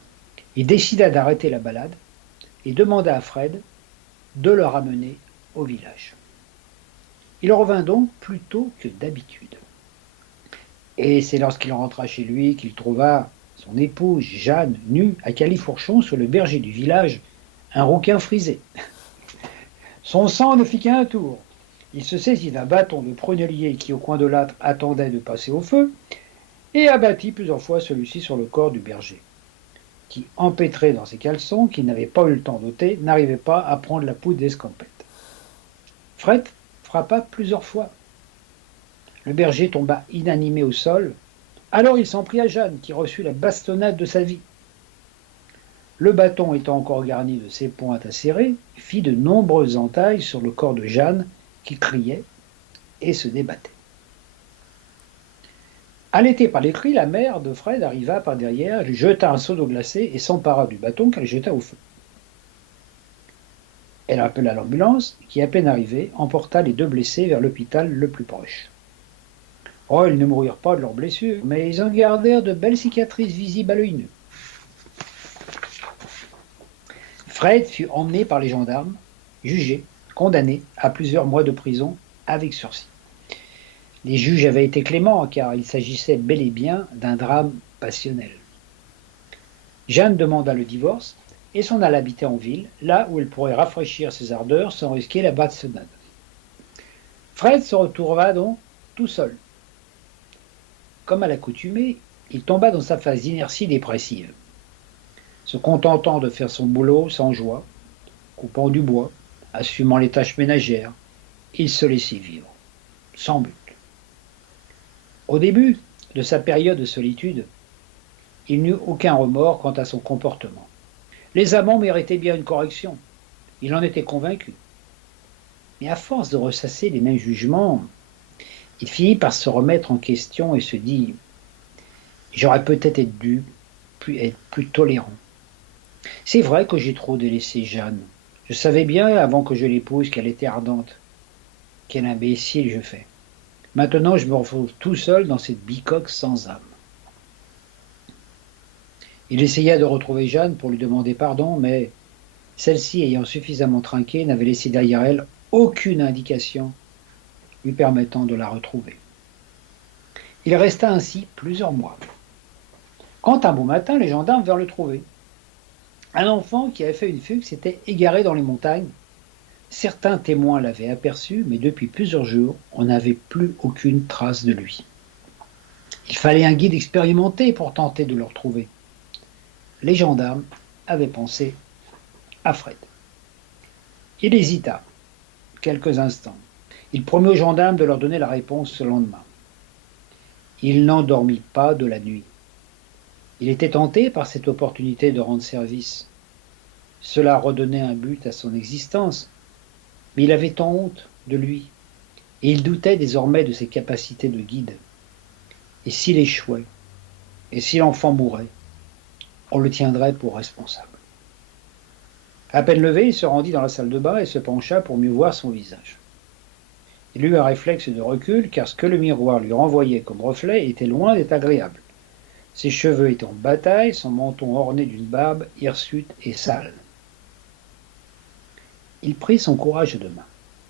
Il décida d'arrêter la balade et demanda à Fred de le ramener au village. Il revint donc plus tôt que d'habitude. Et c'est lorsqu'il rentra chez lui qu'il trouva son épouse Jeanne nue à califourchon sur le berger du village, un rouquin frisé. Son sang ne fit qu'un tour. Il se saisit d'un bâton de prunellier qui, au coin de l'âtre, attendait de passer au feu, et abattit plusieurs fois celui-ci sur le corps du berger, qui, empêtré dans ses caleçons, qu'il n'avait pas eu le temps d'ôter, n'arrivait pas à prendre la poudre d'escampette. Fred frappa plusieurs fois. Le berger tomba inanimé au sol. Alors il s'en prit à Jeanne, qui reçut la bastonnade de sa vie. Le bâton étant encore garni de ses pointes acérées, fit de nombreuses entailles sur le corps de Jeanne, qui criait et se débattait. Allaitée par les cris, la mère de Fred arriva par derrière, lui jeta un seau d'eau glacée et s'empara du bâton qu'elle jeta au feu. Elle appela l'ambulance, qui, à peine arrivée, emporta les deux blessés vers l'hôpital le plus proche. Oh, ils ne moururent pas de leurs blessures, mais ils en gardèrent de belles cicatrices visibles à l'œil nu. Fred fut emmené par les gendarmes, jugé, condamné à plusieurs mois de prison avec sursis. Les juges avaient été cléments, car il s'agissait bel et bien d'un drame passionnel. Jeanne demanda le divorce et s'en alla habiter en ville, là où elle pourrait rafraîchir ses ardeurs sans risquer la bastonnade. Fred se retrouva donc tout seul. Comme à l'accoutumée, il tomba dans sa phase d'inertie dépressive, se contentant de faire son boulot sans joie, coupant du bois, assumant les tâches ménagères, il se laissait vivre, sans but. Au début de sa période de solitude, il n'eut aucun remords quant à son comportement. Les amants méritaient bien une correction, il en était convaincu. Mais à force de ressasser les mêmes jugements, il finit par se remettre en question et se dit « J'aurais peut-être dû être plus tolérant. C'est vrai que j'ai trop délaissé Jeanne. Je savais bien avant que je l'épouse qu'elle était ardente. Quel imbécile je fais. Maintenant je me retrouve tout seul dans cette bicoque sans âme. » Il essaya de retrouver Jeanne pour lui demander pardon, mais celle-ci, ayant suffisamment trinqué, n'avait laissé derrière elle aucune indication lui permettant de la retrouver. Il resta ainsi plusieurs mois. Quand un beau matin, les gendarmes vinrent le trouver. Un enfant qui avait fait une fugue s'était égaré dans les montagnes. Certains témoins l'avaient aperçu, mais depuis plusieurs jours, on n'avait plus aucune trace de lui. Il fallait un guide expérimenté pour tenter de le retrouver. Les gendarmes avaient pensé à Fred. Il hésita quelques instants. Il promit aux gendarmes de leur donner la réponse le lendemain. Il n'endormit pas de la nuit. Il était tenté par cette opportunité de rendre service. Cela redonnait un but à son existence, mais il avait tant honte de lui, et il doutait désormais de ses capacités de guide. Et s'il échouait, et si l'enfant mourait, on le tiendrait pour responsable. À peine levé, il se rendit dans la salle de bain et se pencha pour mieux voir son visage. Il eut un réflexe de recul, car ce que le miroir lui renvoyait comme reflet était loin d'être agréable. Ses cheveux étaient en bataille, son menton orné d'une barbe hirsute et sale. Il prit son courage à deux mains.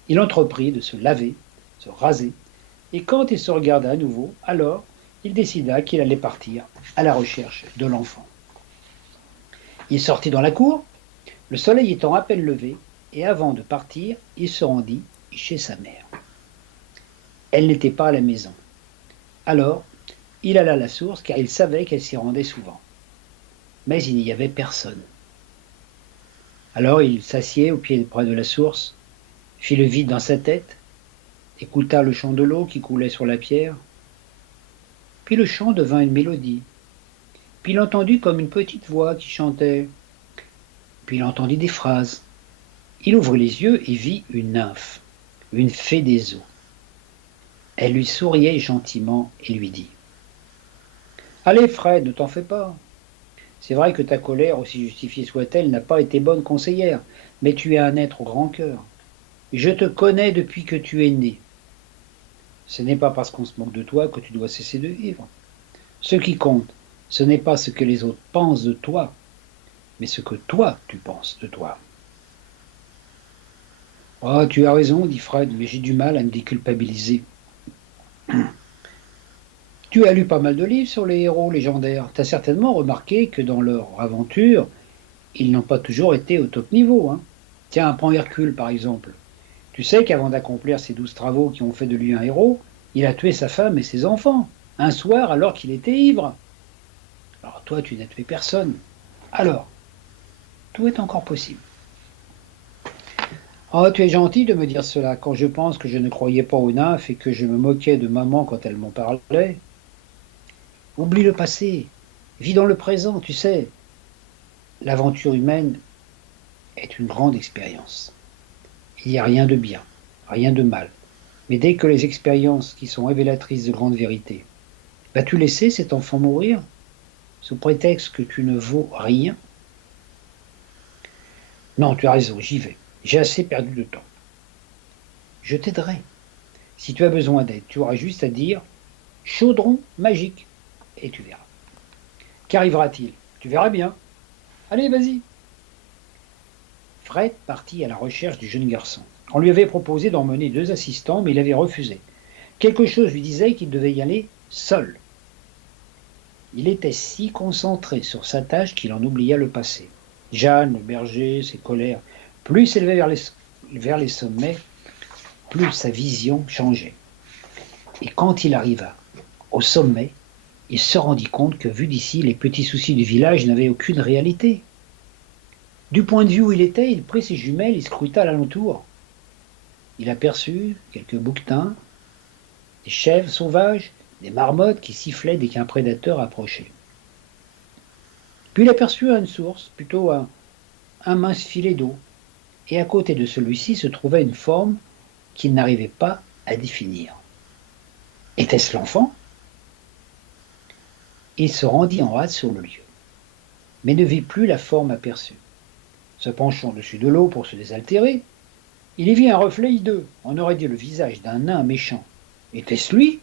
Il entreprit de se laver, se raser, et quand il se regarda à nouveau, alors il décida qu'il allait partir à la recherche de l'enfant. Il sortit dans la cour, le soleil étant à peine levé, et avant de partir, il se rendit chez sa mère. Elle n'était pas à la maison. Alors, il alla à la source, car il savait qu'elle s'y rendait souvent. Mais il n'y avait personne. Alors il s'assied au pied près de la source, fit le vide dans sa tête, écouta le chant de l'eau qui coulait sur la pierre. Puis le chant devint une mélodie. Puis il entendit comme une petite voix qui chantait. Puis il entendit des phrases. Il ouvrit les yeux et vit une nymphe, une fée des eaux. Elle lui souriait gentiment et lui dit « Allez Fred, ne t'en fais pas. C'est vrai que ta colère, aussi justifiée soit-elle, n'a pas été bonne conseillère, mais tu es un être au grand cœur. Je te connais depuis que tu es né. Ce n'est pas parce qu'on se moque de toi que tu dois cesser de vivre. Ce qui compte, ce n'est pas ce que les autres pensent de toi, mais ce que toi tu penses de toi. » « Oh, tu as raison, dit Fred, mais j'ai du mal à me déculpabiliser. Tu as lu pas mal de livres sur les héros légendaires. Tu as certainement remarqué que dans leur aventure, ils n'ont pas toujours été au top niveau. Hein. Tiens, prends Hercule par exemple. Tu sais qu'avant d'accomplir ces 12 travaux qui ont fait de lui un héros, il a tué sa femme et ses enfants, un soir alors qu'il était ivre. Alors toi, tu n'as tué personne. Alors, tout est encore possible. Oh, tu es gentil de me dire cela, quand je pense que je ne croyais pas aux nymphes et que je me moquais de maman quand elle m'en parlait. Oublie le passé, vis dans le présent, tu sais. L'aventure humaine est une grande expérience. Il n'y a rien de bien, rien de mal. Mais dès que les expériences qui sont révélatrices de grandes vérités, vas-tu laisser cet enfant mourir, sous prétexte que tu ne vaux rien? Non, tu as raison, j'y vais. J'ai assez perdu de temps. Je t'aiderai. Si tu as besoin d'aide, tu auras juste à dire « chaudron magique » et tu verras. Qu'arrivera-t-il? Tu verras bien. Allez, vas-y. Fred partit à la recherche du jeune garçon. On lui avait proposé d'emmener 2 assistants, mais il avait refusé. Quelque chose lui disait qu'il devait y aller seul. Il était si concentré sur sa tâche qu'il en oublia le passé. Jeanne, le berger, ses colères, plus il s'élevait vers les sommets, plus sa vision changeait. Et quand il arriva au sommet, il se rendit compte que, vu d'ici, les petits soucis du village n'avaient aucune réalité. Du point de vue où il était, il prit ses jumelles et scruta l'alentour. Il aperçut quelques bouquetins, des chèvres sauvages, des marmottes qui sifflaient dès qu'un prédateur approchait. Puis il aperçut une source, plutôt un mince filet d'eau, et à côté de celui-ci se trouvait une forme qu'il n'arrivait pas à définir. Était-ce l'enfant? Il se rendit en hâte sur le lieu, mais ne vit plus la forme aperçue. Se penchant au-dessus de l'eau pour se désaltérer, il y vit un reflet hideux, on aurait dit le visage d'un nain méchant. Était-ce lui?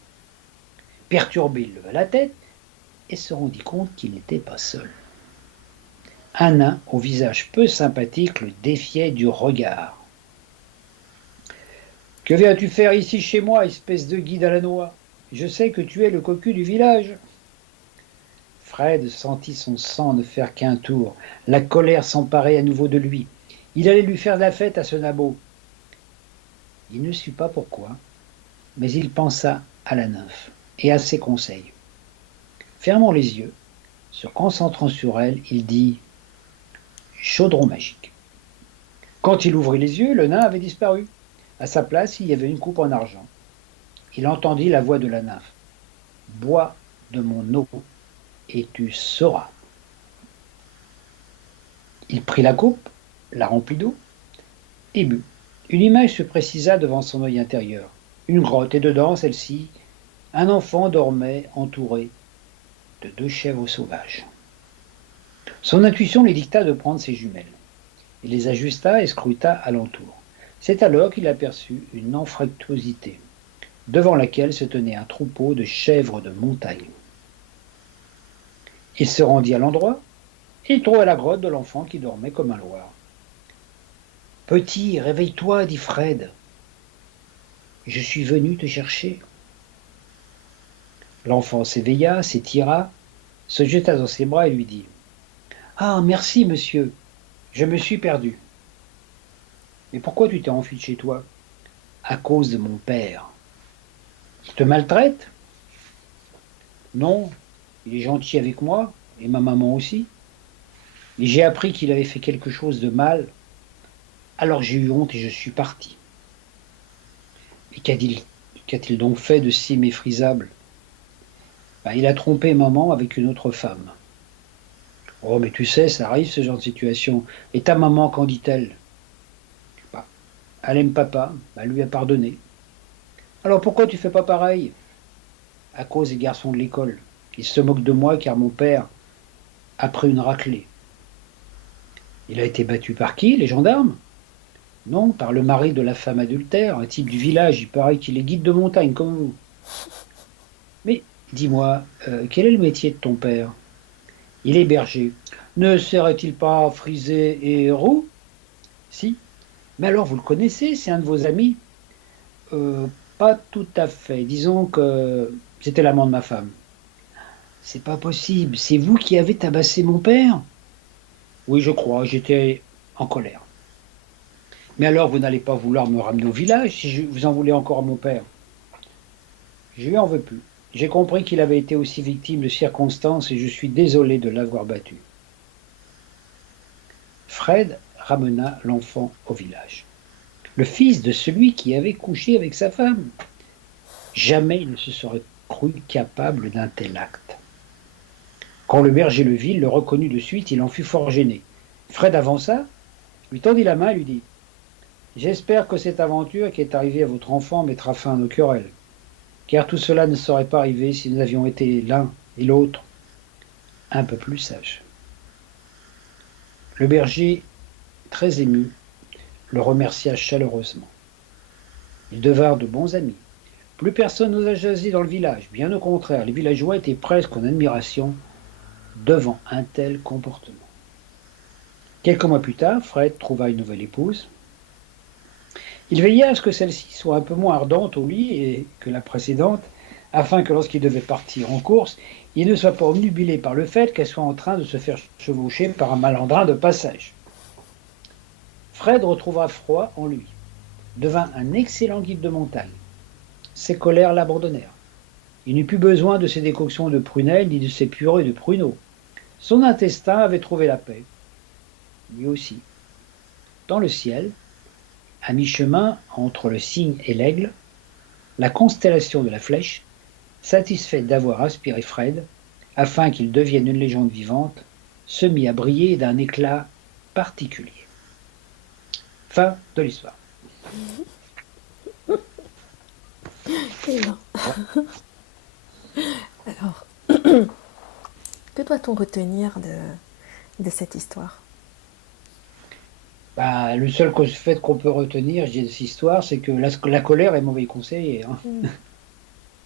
Perturbé, il leva la tête et se rendit compte qu'il n'était pas seul. Un nain au visage peu sympathique le défiait du regard. « Que viens-tu faire ici chez moi, espèce de guide à la noix? Je sais que tu es le cocu du village. » Fred sentit son sang ne faire qu'un tour. La colère s'emparait à nouveau de lui. Il allait lui faire la fête à ce nabot. Il ne sut pas pourquoi, mais il pensa à la nymphe et à ses conseils. Fermant les yeux, se concentrant sur elle, il dit « Chaudron magique ». Quand il ouvrit les yeux, le nain avait disparu. À sa place, il y avait une coupe en argent. Il entendit la voix de la nymphe. « Bois de mon eau et tu sauras. » Il prit la coupe, la remplit d'eau et but. Une image se précisa devant son œil intérieur. Une grotte, et dedans, celle-ci, un enfant dormait entouré de 2 chèvres sauvages. Son intuition lui dicta de prendre ses jumelles. Il les ajusta et scruta alentour. C'est alors qu'il aperçut une anfractuosité, devant laquelle se tenait un troupeau de chèvres de montagne. Il se rendit à l'endroit et il trouva la grotte de l'enfant qui dormait comme un loir. « Petit, réveille-toi, dit Fred. Je suis venu te chercher. » L'enfant s'éveilla, s'étira, se jeta dans ses bras et lui dit « Ah, merci, monsieur, je me suis perdu. »« Mais pourquoi tu t'es enfui de chez toi ?»« À cause de mon père. »« Il te maltraite ?»« Non, il est gentil avec moi, et ma maman aussi. Mais j'ai appris qu'il avait fait quelque chose de mal, alors j'ai eu honte et je suis parti. » « Et qu'a-t-il donc fait de si méprisable ? » Il a trompé maman avec une autre femme. »« Oh, mais tu sais, ça arrive ce genre de situation. Et ta maman, qu'en dit-elle ? » ?»« Elle aime papa, elle lui a pardonné. »« Alors pourquoi tu fais pas pareil ? » ?»« À cause des garçons de l'école. Ils se moquent de moi car mon père a pris une raclée. »« Il a été battu par qui ? Les gendarmes ? » ?»« Non, par le mari de la femme adultère, un type du village, il paraît qu'il est guide de montagne comme vous. »« Mais dis-moi, quel est le métier de ton père ? » ?»« Il est berger. »« Ne serait-il pas frisé et roux ? » ?»« Si. »« Mais alors vous le connaissez, c'est un de vos amis ? » ?»« Pas tout à fait. Disons que c'était l'amant de ma femme. »« C'est pas possible. C'est vous qui avez tabassé mon père ? » ?»« Oui, je crois. J'étais en colère. »« Mais alors vous n'allez pas vouloir me ramener au village si vous en voulez encore à mon père ? » ?»« Je lui en veux plus. J'ai compris qu'il avait été aussi victime de circonstances et je suis désolé de l'avoir battu. » Fred ramena l'enfant au village. Le fils de celui qui avait couché avec sa femme. Jamais il ne se serait cru capable d'un tel acte. Quand le berger le vit, le reconnut de suite, il en fut fort gêné. Fred avança, lui tendit la main et lui dit « J'espère que cette aventure qui est arrivée à votre enfant mettra fin à nos querelles, car tout cela ne serait pas arrivé si nous avions été l'un et l'autre un peu plus sages. » Le berger, très ému, le remercia chaleureusement. Ils devinrent de bons amis. Plus personne n'osa jaser dans le village. Bien au contraire, les villageois étaient presque en admiration devant un tel comportement. Quelques mois plus tard, Fred trouva une nouvelle épouse. Il veillait à ce que celle-ci soit un peu moins ardente au lit que la précédente, afin que lorsqu'il devait partir en course, il ne soit pas obnubilé par le fait qu'elle soit en train de se faire chevaucher par un malandrin de passage. Fred retrouva froid en lui, devint un excellent guide de montagne. Ses colères l'abandonnèrent. Il n'eut plus besoin de ses décoctions de prunelles ni de ses purées de pruneaux. Son intestin avait trouvé la paix. Lui aussi. Dans le ciel, à mi-chemin entre le cygne et l'aigle, la constellation de la Flèche, satisfaite d'avoir inspiré Fred, afin qu'il devienne une légende vivante, se mit à briller d'un éclat particulier. Fin de l'histoire. Eh ben, alors, que doit-on retenir de cette histoire? Bah, le seul fait qu'on peut retenir de cette histoire, c'est que la colère est mauvais conseiller. Hein.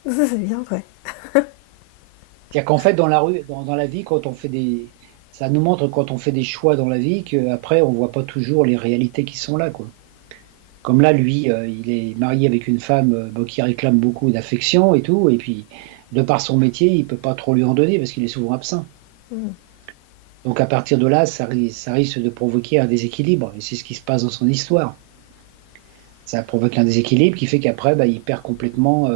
Ça, c'est bien vrai. C'est-à-dire qu'en fait, dans la rue, dans la vie, quand on fait ça nous montre quand on fait des choix dans la vie qu'après, on voit pas toujours les réalités qui sont là, quoi. Comme là, lui, il est marié avec une femme qui réclame beaucoup d'affection et tout, et puis, de par son métier, il peut pas trop lui en donner parce qu'il est souvent absent. Mm. Donc à partir de là, ça risque de provoquer un déséquilibre, et c'est ce qui se passe dans son histoire. Ça provoque un déséquilibre qui fait qu'après, bah, il perd complètement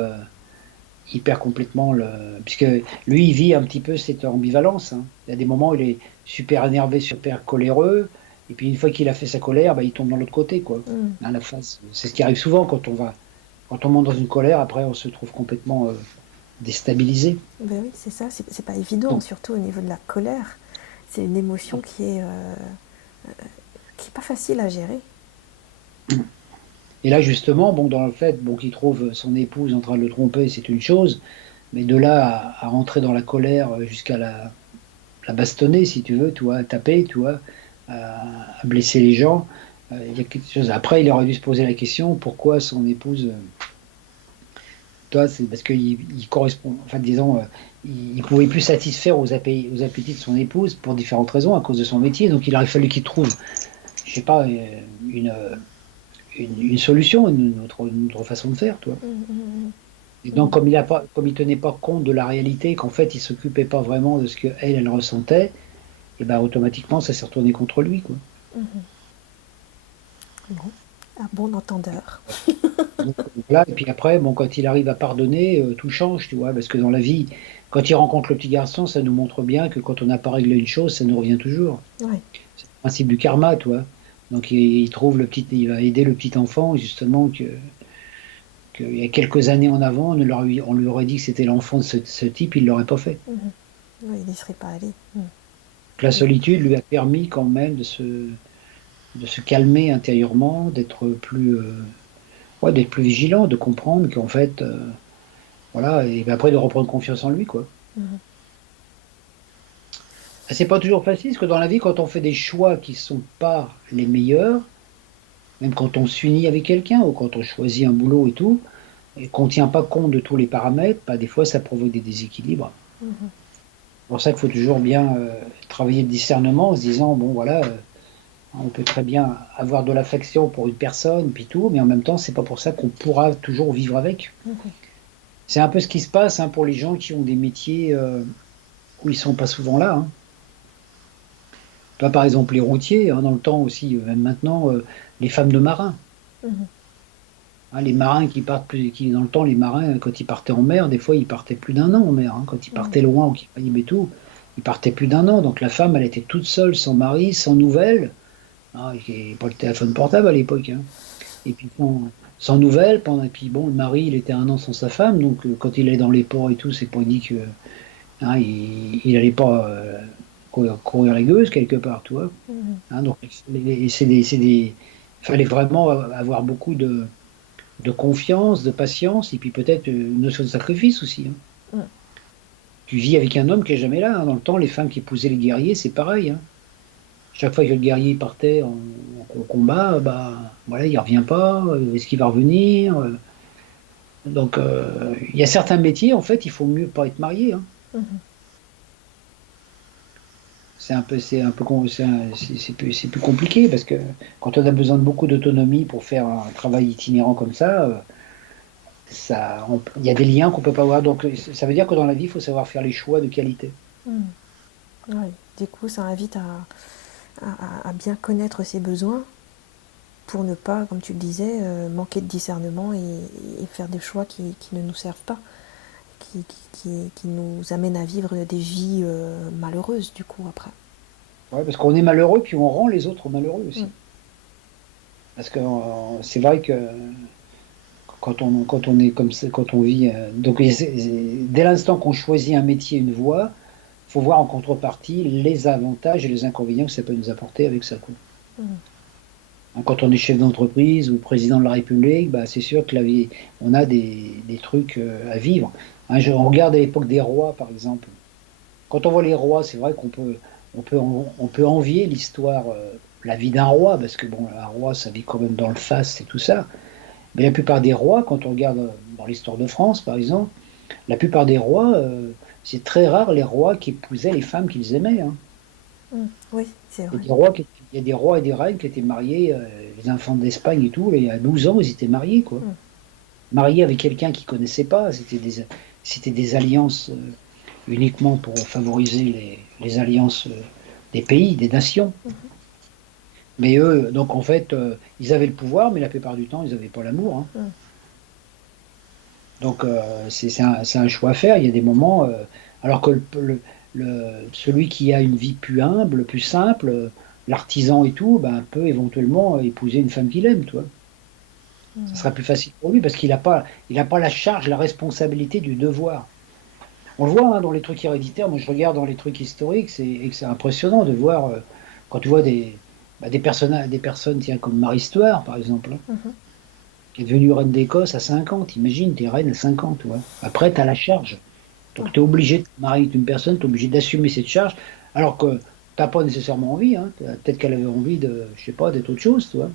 puisque lui, il vit un petit peu cette ambivalence. Hein. Il y a des moments où il est super énervé, super coléreux, et puis une fois qu'il a fait sa colère, bah, il tombe dans l'autre côté, quoi. À la face. C'est ce qui arrive souvent quand on monte dans une colère, après on se trouve complètement déstabilisé. Ben oui, c'est ça, c'est pas évident, Donc, surtout au niveau de la colère. C'est une émotion qui est pas facile à gérer. et là, justement, bon, dans le fait qu'il trouve son épouse en train de le tromper, c'est une chose, mais de là à rentrer dans la colère jusqu'à la bastonner, si tu veux, tu vois, à taper, tu vois, à blesser les gens, il y a quelque chose. Après, il aurait dû se poser la question pourquoi son épouse. Toi, c'est parce qu'il correspond. Enfin, disons, il ne pouvait plus satisfaire aux appétits de son épouse pour différentes raisons, à cause de son métier. Donc, il aurait fallu qu'il trouve, je sais pas, une, une solution, une autre façon de faire, toi. Et donc, comme il tenait pas compte de la réalité, qu'en fait, il s'occupait pas vraiment de ce que elle ressentait, et ben automatiquement, ça s'est retourné contre lui, quoi. Bon, un bon entendeur. Donc, voilà. Et puis après, bon, quand il arrive à pardonner, tout change, tu vois, parce que dans la vie, quand il rencontre le petit garçon, ça nous montre bien que quand on n'a pas réglé une chose, ça nous revient toujours. Ouais. C'est le principe du karma, tu vois. Donc il trouve il va aider le petit enfant, justement, qu'il y a quelques années en avant, on lui aurait dit que c'était l'enfant de ce type, il ne l'aurait pas fait. Ouais, il n'y serait pas allé. La solitude lui a permis quand même de se calmer intérieurement, d'être plus vigilant, de comprendre qu'en fait, voilà, et puis après de reprendre confiance en lui, quoi. C'est pas toujours facile, parce que dans la vie, quand on fait des choix qui sont pas les meilleurs, même quand on s'unit avec quelqu'un ou quand on choisit un boulot et tout, et qu'on tient pas compte de tous les paramètres, bah, des fois ça provoque des déséquilibres. C'est pour ça qu'il faut toujours bien travailler le discernement en se disant, bon voilà, on peut très bien avoir de l'affection pour une personne, puis tout, mais en même temps, c'est pas pour ça qu'on pourra toujours vivre avec. C'est un peu ce qui se passe, hein, pour les gens qui ont des métiers où ils sont pas souvent là. Hein. Toi, par exemple, les routiers, hein, dans le temps aussi, même maintenant, les femmes de marins. Hein, les marins dans le temps, les marins, quand ils partaient en mer, des fois, ils partaient plus d'un an en mer. Hein. Quand ils partaient loin au Caraïbes et tout, ils partaient plus d'un an. Donc la femme, elle était toute seule, sans mari, sans nouvelles. Hein, il n'y avait pas le téléphone portable à l'époque. Hein. Et puis sans nouvelles, et puis bon, le mari, il était un an sans sa femme, donc quand il est dans les ports et tout, c'est pas dit que hein, il allait pas courir les gueuses quelque part, tu vois. Hein, donc il fallait vraiment avoir beaucoup de confiance, de patience, et puis peut-être une notion de sacrifice aussi. Hein. Tu vis avec un homme qui est jamais là. Hein. Dans le temps, les femmes qui épousaient les guerriers, c'est pareil. Hein. Chaque fois que le guerrier partait au combat, bah voilà, il revient pas. Est-ce qu'il va revenir? Donc, il y a certains métiers, en fait, il faut mieux pas être marié. Hein. c'est plus compliqué parce que quand on a besoin de beaucoup d'autonomie pour faire un travail itinérant comme ça, il y a des liens qu'on peut pas avoir. Donc ça veut dire que dans la vie, il faut savoir faire les choix de qualité. Mm. Ouais. Du coup, ça invite à bien connaître ses besoins pour ne pas, comme tu le disais, manquer de discernement et faire des choix qui ne nous servent pas, qui nous amènent à vivre des vies malheureuses, du coup, après. Ouais, parce qu'on est malheureux, puis on rend les autres malheureux Mm. aussi. Parce que c'est vrai que quand on est comme ça, quand on vit, donc dès l'instant qu'on choisit un métier, une voie, faut voir en contrepartie les avantages et les inconvénients que ça peut nous apporter avec ça, quoi. Mm. Quand on est chef d'entreprise ou président de la République, bah, c'est sûr que la vie, on a des trucs à vivre. Hein, on regarde à l'époque des rois, par exemple. Quand on voit les rois, c'est vrai on peut envier l'histoire, la vie d'un roi, parce que bon, un roi, ça vit quand même dans le faste et tout ça. Mais la plupart des rois, quand on regarde dans l'histoire de France, par exemple, la plupart des rois, c'est très rare les rois qui épousaient les femmes qu'ils aimaient. Hein. Mm. Oui, c'est Il y a vrai. des rois, il y a des rois et des reines qui étaient mariés, les enfants d'Espagne et tout, et à 12 ans, ils étaient mariés, quoi. Mm. Mariés avec quelqu'un qu'ils ne connaissaient pas, c'était des alliances uniquement pour favoriser les alliances des pays, des nations. Mm. Mais eux, donc en fait, ils avaient le pouvoir, mais la plupart du temps, ils n'avaient pas l'amour. Hein. Mm. Donc c'est un choix à faire. Il y a des moments, alors que celui qui a une vie plus humble, plus simple, l'artisan et tout, ben, peut éventuellement épouser une femme qu'il aime, toi. Ça Mm. sera plus facile pour lui parce il a pas la charge, la responsabilité du devoir. On le voit hein, dans les trucs héréditaires. Moi, je regarde dans les trucs historiques, c'est impressionnant de voir quand tu vois des personnes tiens, comme Marie Stuart, par exemple, hein, Mhm. qui est devenue reine d'Écosse à 50. Imagine, tu es reine à 50. Tu vois. Après, tu as la charge. Ouais. Donc, tu es obligé de te marier avec une personne, tu es obligé d'assumer cette charge, alors que tu n'as pas nécessairement envie. Hein. Peut-être qu'elle avait envie de, je sais pas, d'être autre chose. Tu vois.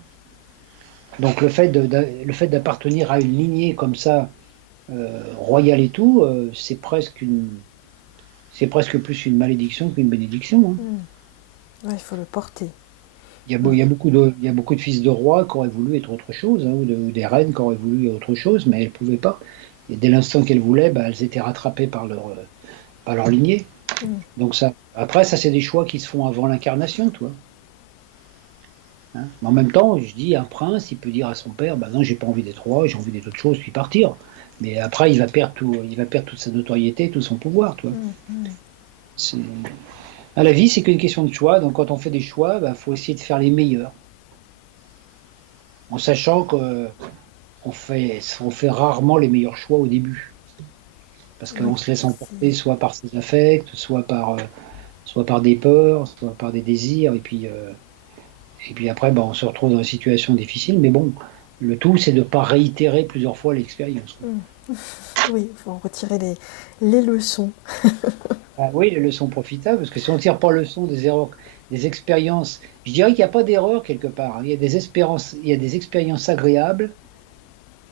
Donc, le fait d'appartenir à une lignée comme ça, royale et tout, c'est presque plus une malédiction qu'une bénédiction. Hein. Mm. Ouais, il faut le porter. Il y a beaucoup de fils de rois qui auraient voulu être autre chose, hein, ou des reines qui auraient voulu être autre chose, mais elles ne pouvaient pas. Et dès l'instant qu'elles voulaient, bah, elles étaient rattrapées par leur lignée. Mm. Donc ça, après, ça c'est des choix qui se font avant l'incarnation, toi. Hein. Mais en même temps, je dis, un prince, il peut dire à son père, bah non, j'ai pas envie d'être roi, j'ai envie d'être autre chose, puis partir. Mais après, il va perdre toute sa notoriété, tout son pouvoir, toi. Mm. Mm. C'est- À la vie, c'est qu'une question de choix. Donc quand on fait des choix, il faut essayer de faire les meilleurs. En sachant qu'on on fait rarement les meilleurs choix au début. Parce Oui, qu'on se laisse emporter c'est- soit par ses affects, soit par des peurs, soit par des désirs. Et puis après, bah, on se retrouve dans une situation difficile. Mais bon, le tout, c'est de ne pas réitérer plusieurs fois l'expérience. Mm. Oui, il faut en retirer les leçons. Ah oui, les leçons profitables, parce que si on ne tire pas leçon des erreurs, des expériences, je dirais qu'il n'y a pas d'erreur quelque part. Hein. Il y a des expériences agréables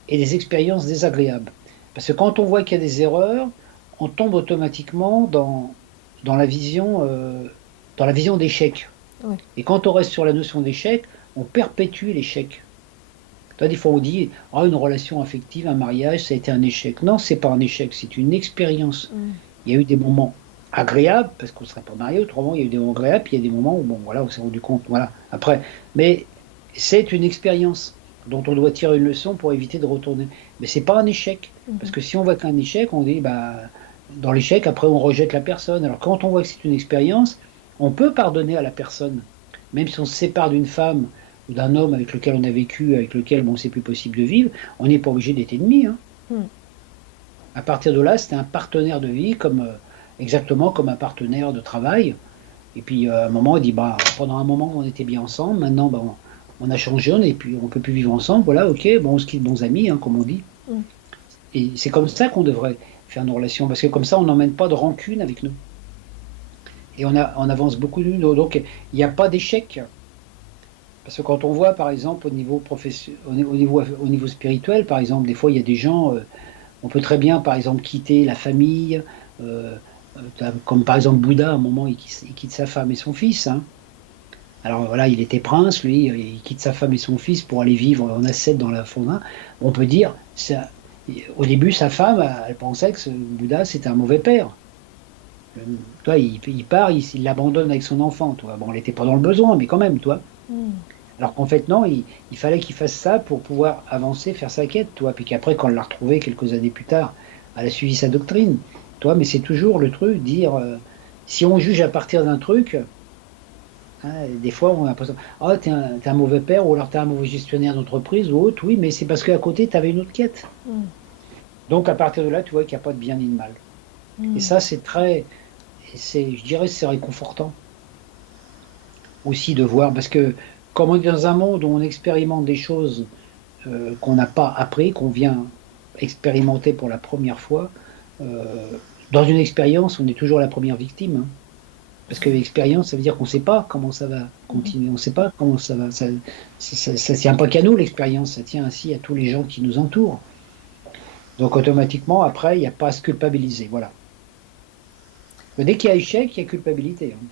et des expériences désagréables. Parce que quand on voit qu'il y a des erreurs, on tombe automatiquement dans dans la vision d'échec. Oui. Et quand on reste sur la notion d'échec, on perpétue l'échec. Des fois on dit, ah, une relation affective, un mariage, ça a été un échec. Non, c'est pas un échec, c'est une expérience. Mm. Il y a eu des moments agréables, parce qu'on ne serait pas marié, autrement il y a eu des moments agréables, puis il y a des moments où, bon, voilà, on s'est rendu compte, voilà, après. Mais c'est une expérience dont on doit tirer une leçon pour éviter de retourner. Mais c'est pas un échec, parce Mhm. que si on voit qu'un échec, on dit, bah, dans l'échec, après on rejette la personne. Alors quand on voit que c'est une expérience, on peut pardonner à la personne, même si on se sépare d'une femme ou d'un homme avec lequel on a vécu, avec lequel bon, c'est plus possible de vivre, on n'est pas obligé d'être ennemi. Hein. Mm. À partir de là, c'était un partenaire de vie, exactement comme un partenaire de travail. Et puis à un moment, il dit, bah, pendant un moment, on était bien ensemble, maintenant, bah, on a changé, on peut plus vivre ensemble, voilà, ok, bon, on se quitte bons amis, hein, comme on dit. Mm. Et c'est comme ça qu'on devrait faire nos relations, parce que comme ça, on n'emmène pas de rancune avec nous. Et on avance beaucoup de nous. Donc, il n'y a pas d'échec. Parce que quand on voit, par exemple, au niveau spirituel, par exemple, des fois, il y a des gens, on peut très bien, par exemple, quitter la famille, euh, Comme par exemple Bouddha, à un moment, il quitte sa femme et son fils, hein. Alors voilà, il était prince, lui, il quitte sa femme et son fils pour aller vivre en ascète dans la forêt. On peut dire, au début, sa femme, elle pensait que ce Bouddha, c'était un mauvais père. Euh, Toi, il part, il l'abandonne avec son enfant, toi. Bon, elle n'était pas dans le besoin, mais quand même, toi. Mm. Alors qu'en fait, non, il fallait qu'il fasse ça pour pouvoir avancer, faire sa quête, toi. Puis qu'après, quand on l'a retrouvé quelques années plus tard, elle a suivi sa doctrine, toi. Mais c'est toujours le truc, dire, si on juge à partir d'un truc, hein, des fois, on a l'impression, ah, t'es un mauvais père, ou alors t'es un mauvais gestionnaire d'entreprise, ou autre, oui, mais c'est parce qu'à côté, t'avais une autre quête. Mm. Donc, à partir de là, tu vois qu'il n'y a pas de bien ni de mal. Et Mm. ça, je dirais, c'est réconfortant aussi de voir, parce que comme on est dans un monde où on expérimente des choses qu'on n'a pas appris, qu'on vient expérimenter pour la première fois, euh, dans une expérience, on est toujours la première victime, hein. Parce que l'expérience, ça veut dire qu'on ne sait pas comment ça va Mm. continuer, on ne sait pas comment ça va. Ça tient pas qu'à nous, l'expérience, ça tient ainsi à tous les gens qui nous entourent. Donc automatiquement, après, il n'y a pas à se culpabiliser. Voilà. Mais dès qu'il y a échec, il y a culpabilité, hein.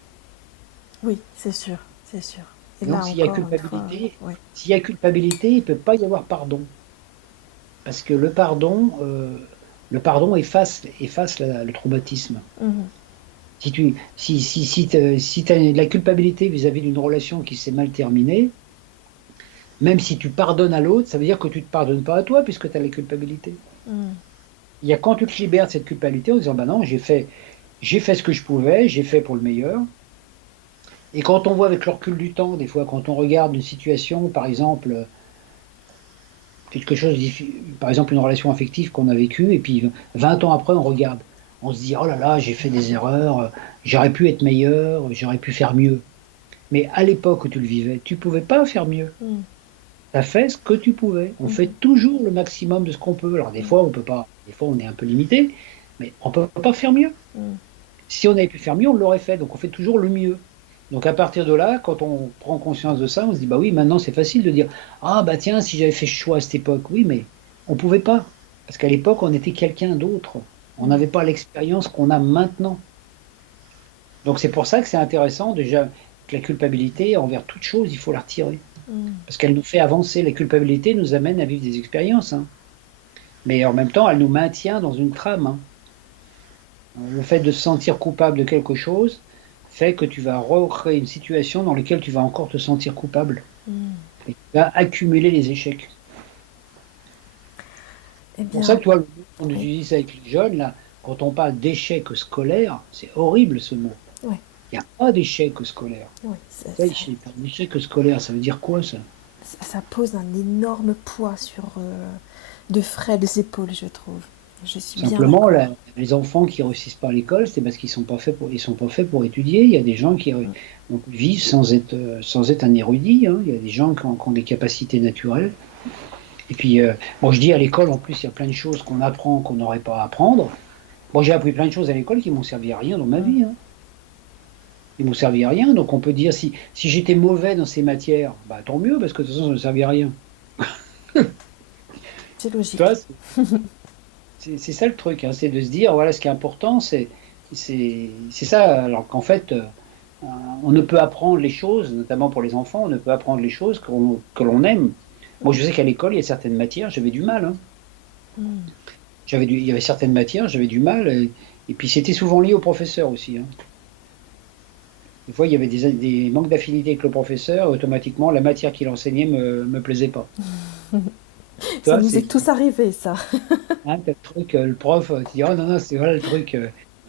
Oui, c'est sûr, c'est sûr. Et Donc là encore une fois, oui. s'il y a culpabilité, il ne peut pas y avoir pardon. Parce que le pardon efface le traumatisme. Mhm. Si tu as de la culpabilité vis-à-vis d'une relation qui s'est mal terminée, même si tu pardonnes à l'autre, ça veut dire que tu ne te pardonnes pas à toi puisque tu as la culpabilité. Mm. Il y a quand tu te libères de cette culpabilité en disant, bah non, j'ai fait ce que je pouvais, j'ai fait pour le meilleur. Et quand on voit avec le recul du temps, des fois, quand on regarde une situation, par exemple, quelque chose, par exemple une relation affective qu'on a vécue, et puis 20 ans après, on regarde. On se dit, oh là là, j'ai fait des erreurs, j'aurais pu être meilleur, j'aurais pu faire mieux. Mais à l'époque où tu le vivais, tu pouvais pas faire mieux. Mm. Tu as fait ce que tu pouvais. On fait Mhm. toujours le maximum de ce qu'on peut. Alors des fois, on peut pas, des fois, on est un peu limité, mais on peut pas faire mieux. Mm. Si on avait pu faire mieux, on l'aurait fait. Donc on fait toujours le mieux. Donc à partir de là, quand on prend conscience de ça, on se dit, bah oui, maintenant c'est facile de dire, ah bah tiens, si j'avais fait ce choix à cette époque, oui, mais on pouvait pas. Parce qu'à l'époque, on était quelqu'un d'autre. On Mm. n'avait pas l'expérience qu'on a maintenant. Donc c'est pour ça que c'est intéressant déjà que la culpabilité, envers toute chose, il faut la retirer. Mm. Parce qu'elle nous fait avancer. La culpabilité nous amène à vivre des expériences, hein. Mais en même temps, elle nous maintient dans une trame, hein. Le fait de se sentir coupable de quelque chose fait que tu vas recréer une situation dans laquelle tu vas encore te sentir coupable. Mm. Et tu vas accumuler les échecs. Eh C'est pour ça bien, que toi, le mot qu'on oui, utilise avec les jeunes, là, quand on parle d'échec scolaire, c'est horrible ce mot. oui, Il n'y a pas d'échec scolaire. oui. Ça, un échec scolaire, ça veut dire quoi ça? Ça pose un énorme poids sur de frêles épaules, je trouve. Je suis bien Simplement, d'accord. les enfants qui réussissent pas à l'école, c'est parce qu'ils sont pas faits ils sont pas faits pour étudier. Il y a des gens qui vivent sans être un érudit, hein. Il y a des gens qui ont des capacités naturelles. Et puis, bon, je dis à l'école, en plus, il y a plein de choses qu'on apprend qu'on n'aurait pas à apprendre. Moi, j'ai appris plein de choses à l'école qui m'ont servi à rien dans ma Mm. vie, hein. Ils m'ont servi à rien. Donc, on peut dire, si j'étais mauvais dans ces matières, bah, tant mieux, parce que de toute façon, ça ne me servait à rien. C'est Tu vois, logique. c'est ça le truc, hein, c'est de se dire, voilà, ce qui est important, c'est ça. Alors qu'en fait, on ne peut apprendre les choses, notamment pour les enfants, on ne peut apprendre les choses que l'on aime. Moi, je sais qu'à l'école, il y a certaines matières, j'avais du mal, hein. Mm. Il y avait certaines matières, j'avais du mal, et puis c'était souvent lié au professeur aussi, hein. Des fois, il y avait des manques d'affinité avec le professeur, et automatiquement, la matière qu'il enseignait me plaisait pas. Tu Ça vois, nous est tous arrivé, ça. t'as le truc, le prof, tu dis, oh non, non, c'est voilà le truc.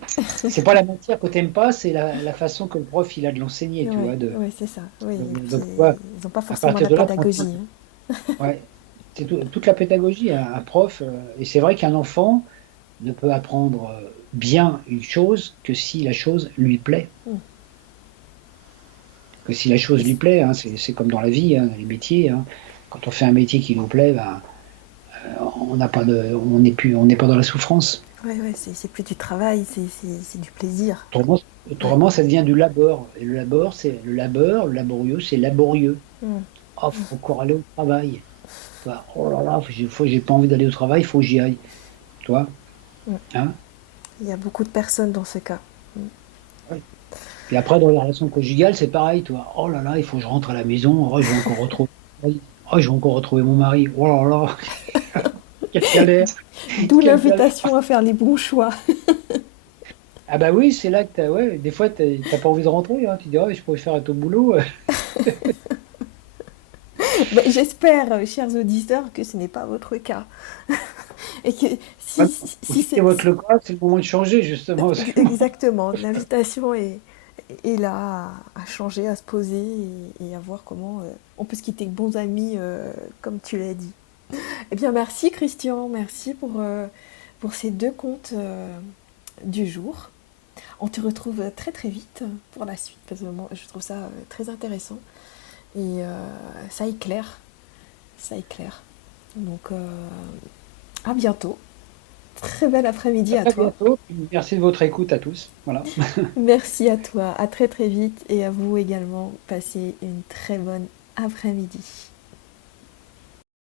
C'est pas la matière que t'aimes pas, c'est la façon que le prof il a de l'enseigner, tu Oui, vois. oui, c'est ça. Oui. Et puis, Donc, tu vois, ils n'ont pas à forcément partir la de là, pédagogie, hein. ouais, c'est toute la pédagogie, un prof, et c'est vrai qu'un enfant ne peut apprendre bien une chose que si la chose lui plaît. Mm. Que si la chose Et lui plaît, hein, c'est comme dans la vie, hein, les métiers, hein. Quand on fait un métier qui nous plaît, ben, on n'a pas on n'est pas dans la souffrance. ouais, ouais, c'est plus du travail, c'est du plaisir. Autrement, Ouais. autrement, ça devient du labeur. Et le laborieux, c'est laborieux. Mm. Oh, faut encore aller au travail. Oh là là, j'ai pas envie d'aller au travail, il faut que j'y aille. Toi, Mm. hein? Il y a beaucoup de personnes dans ce cas. Ouais. Puis après, dans les relations conjugales, c'est pareil, toi. Oh là là, il faut que je rentre à la maison. Oh, je vais encore retrouver mon mari. Oh, je vais encore retrouver mon mari. Oh là là, quelle galère, D'où quelle galère. l'invitation à faire les bons choix. Ah bah oui, c'est là que ouais, des fois, t'as pas envie de rentrer, hein. Tu dis, oh, je pourrais faire ton boulot. Ben, j'espère, chers auditeurs, que ce n'est pas votre cas. Et que Ouais, si c'est c'est votre cas, c'est le moment de changer, justement. exactement, l'invitation est là à changer, à se poser et à voir comment on peut se quitter de bons amis, comme tu l'as dit. Eh bien, merci Christian, merci pour ces deux contes du jour. On te retrouve très très vite pour la suite, parce que moi, je trouve ça très intéressant. Et ça éclaire, ça éclaire. Donc, à bientôt. Très bel après-midi À à très toi. bientôt. Merci de votre écoute à tous. Voilà. Merci à toi, à très très vite et à vous également. Passez une très bonne après-midi.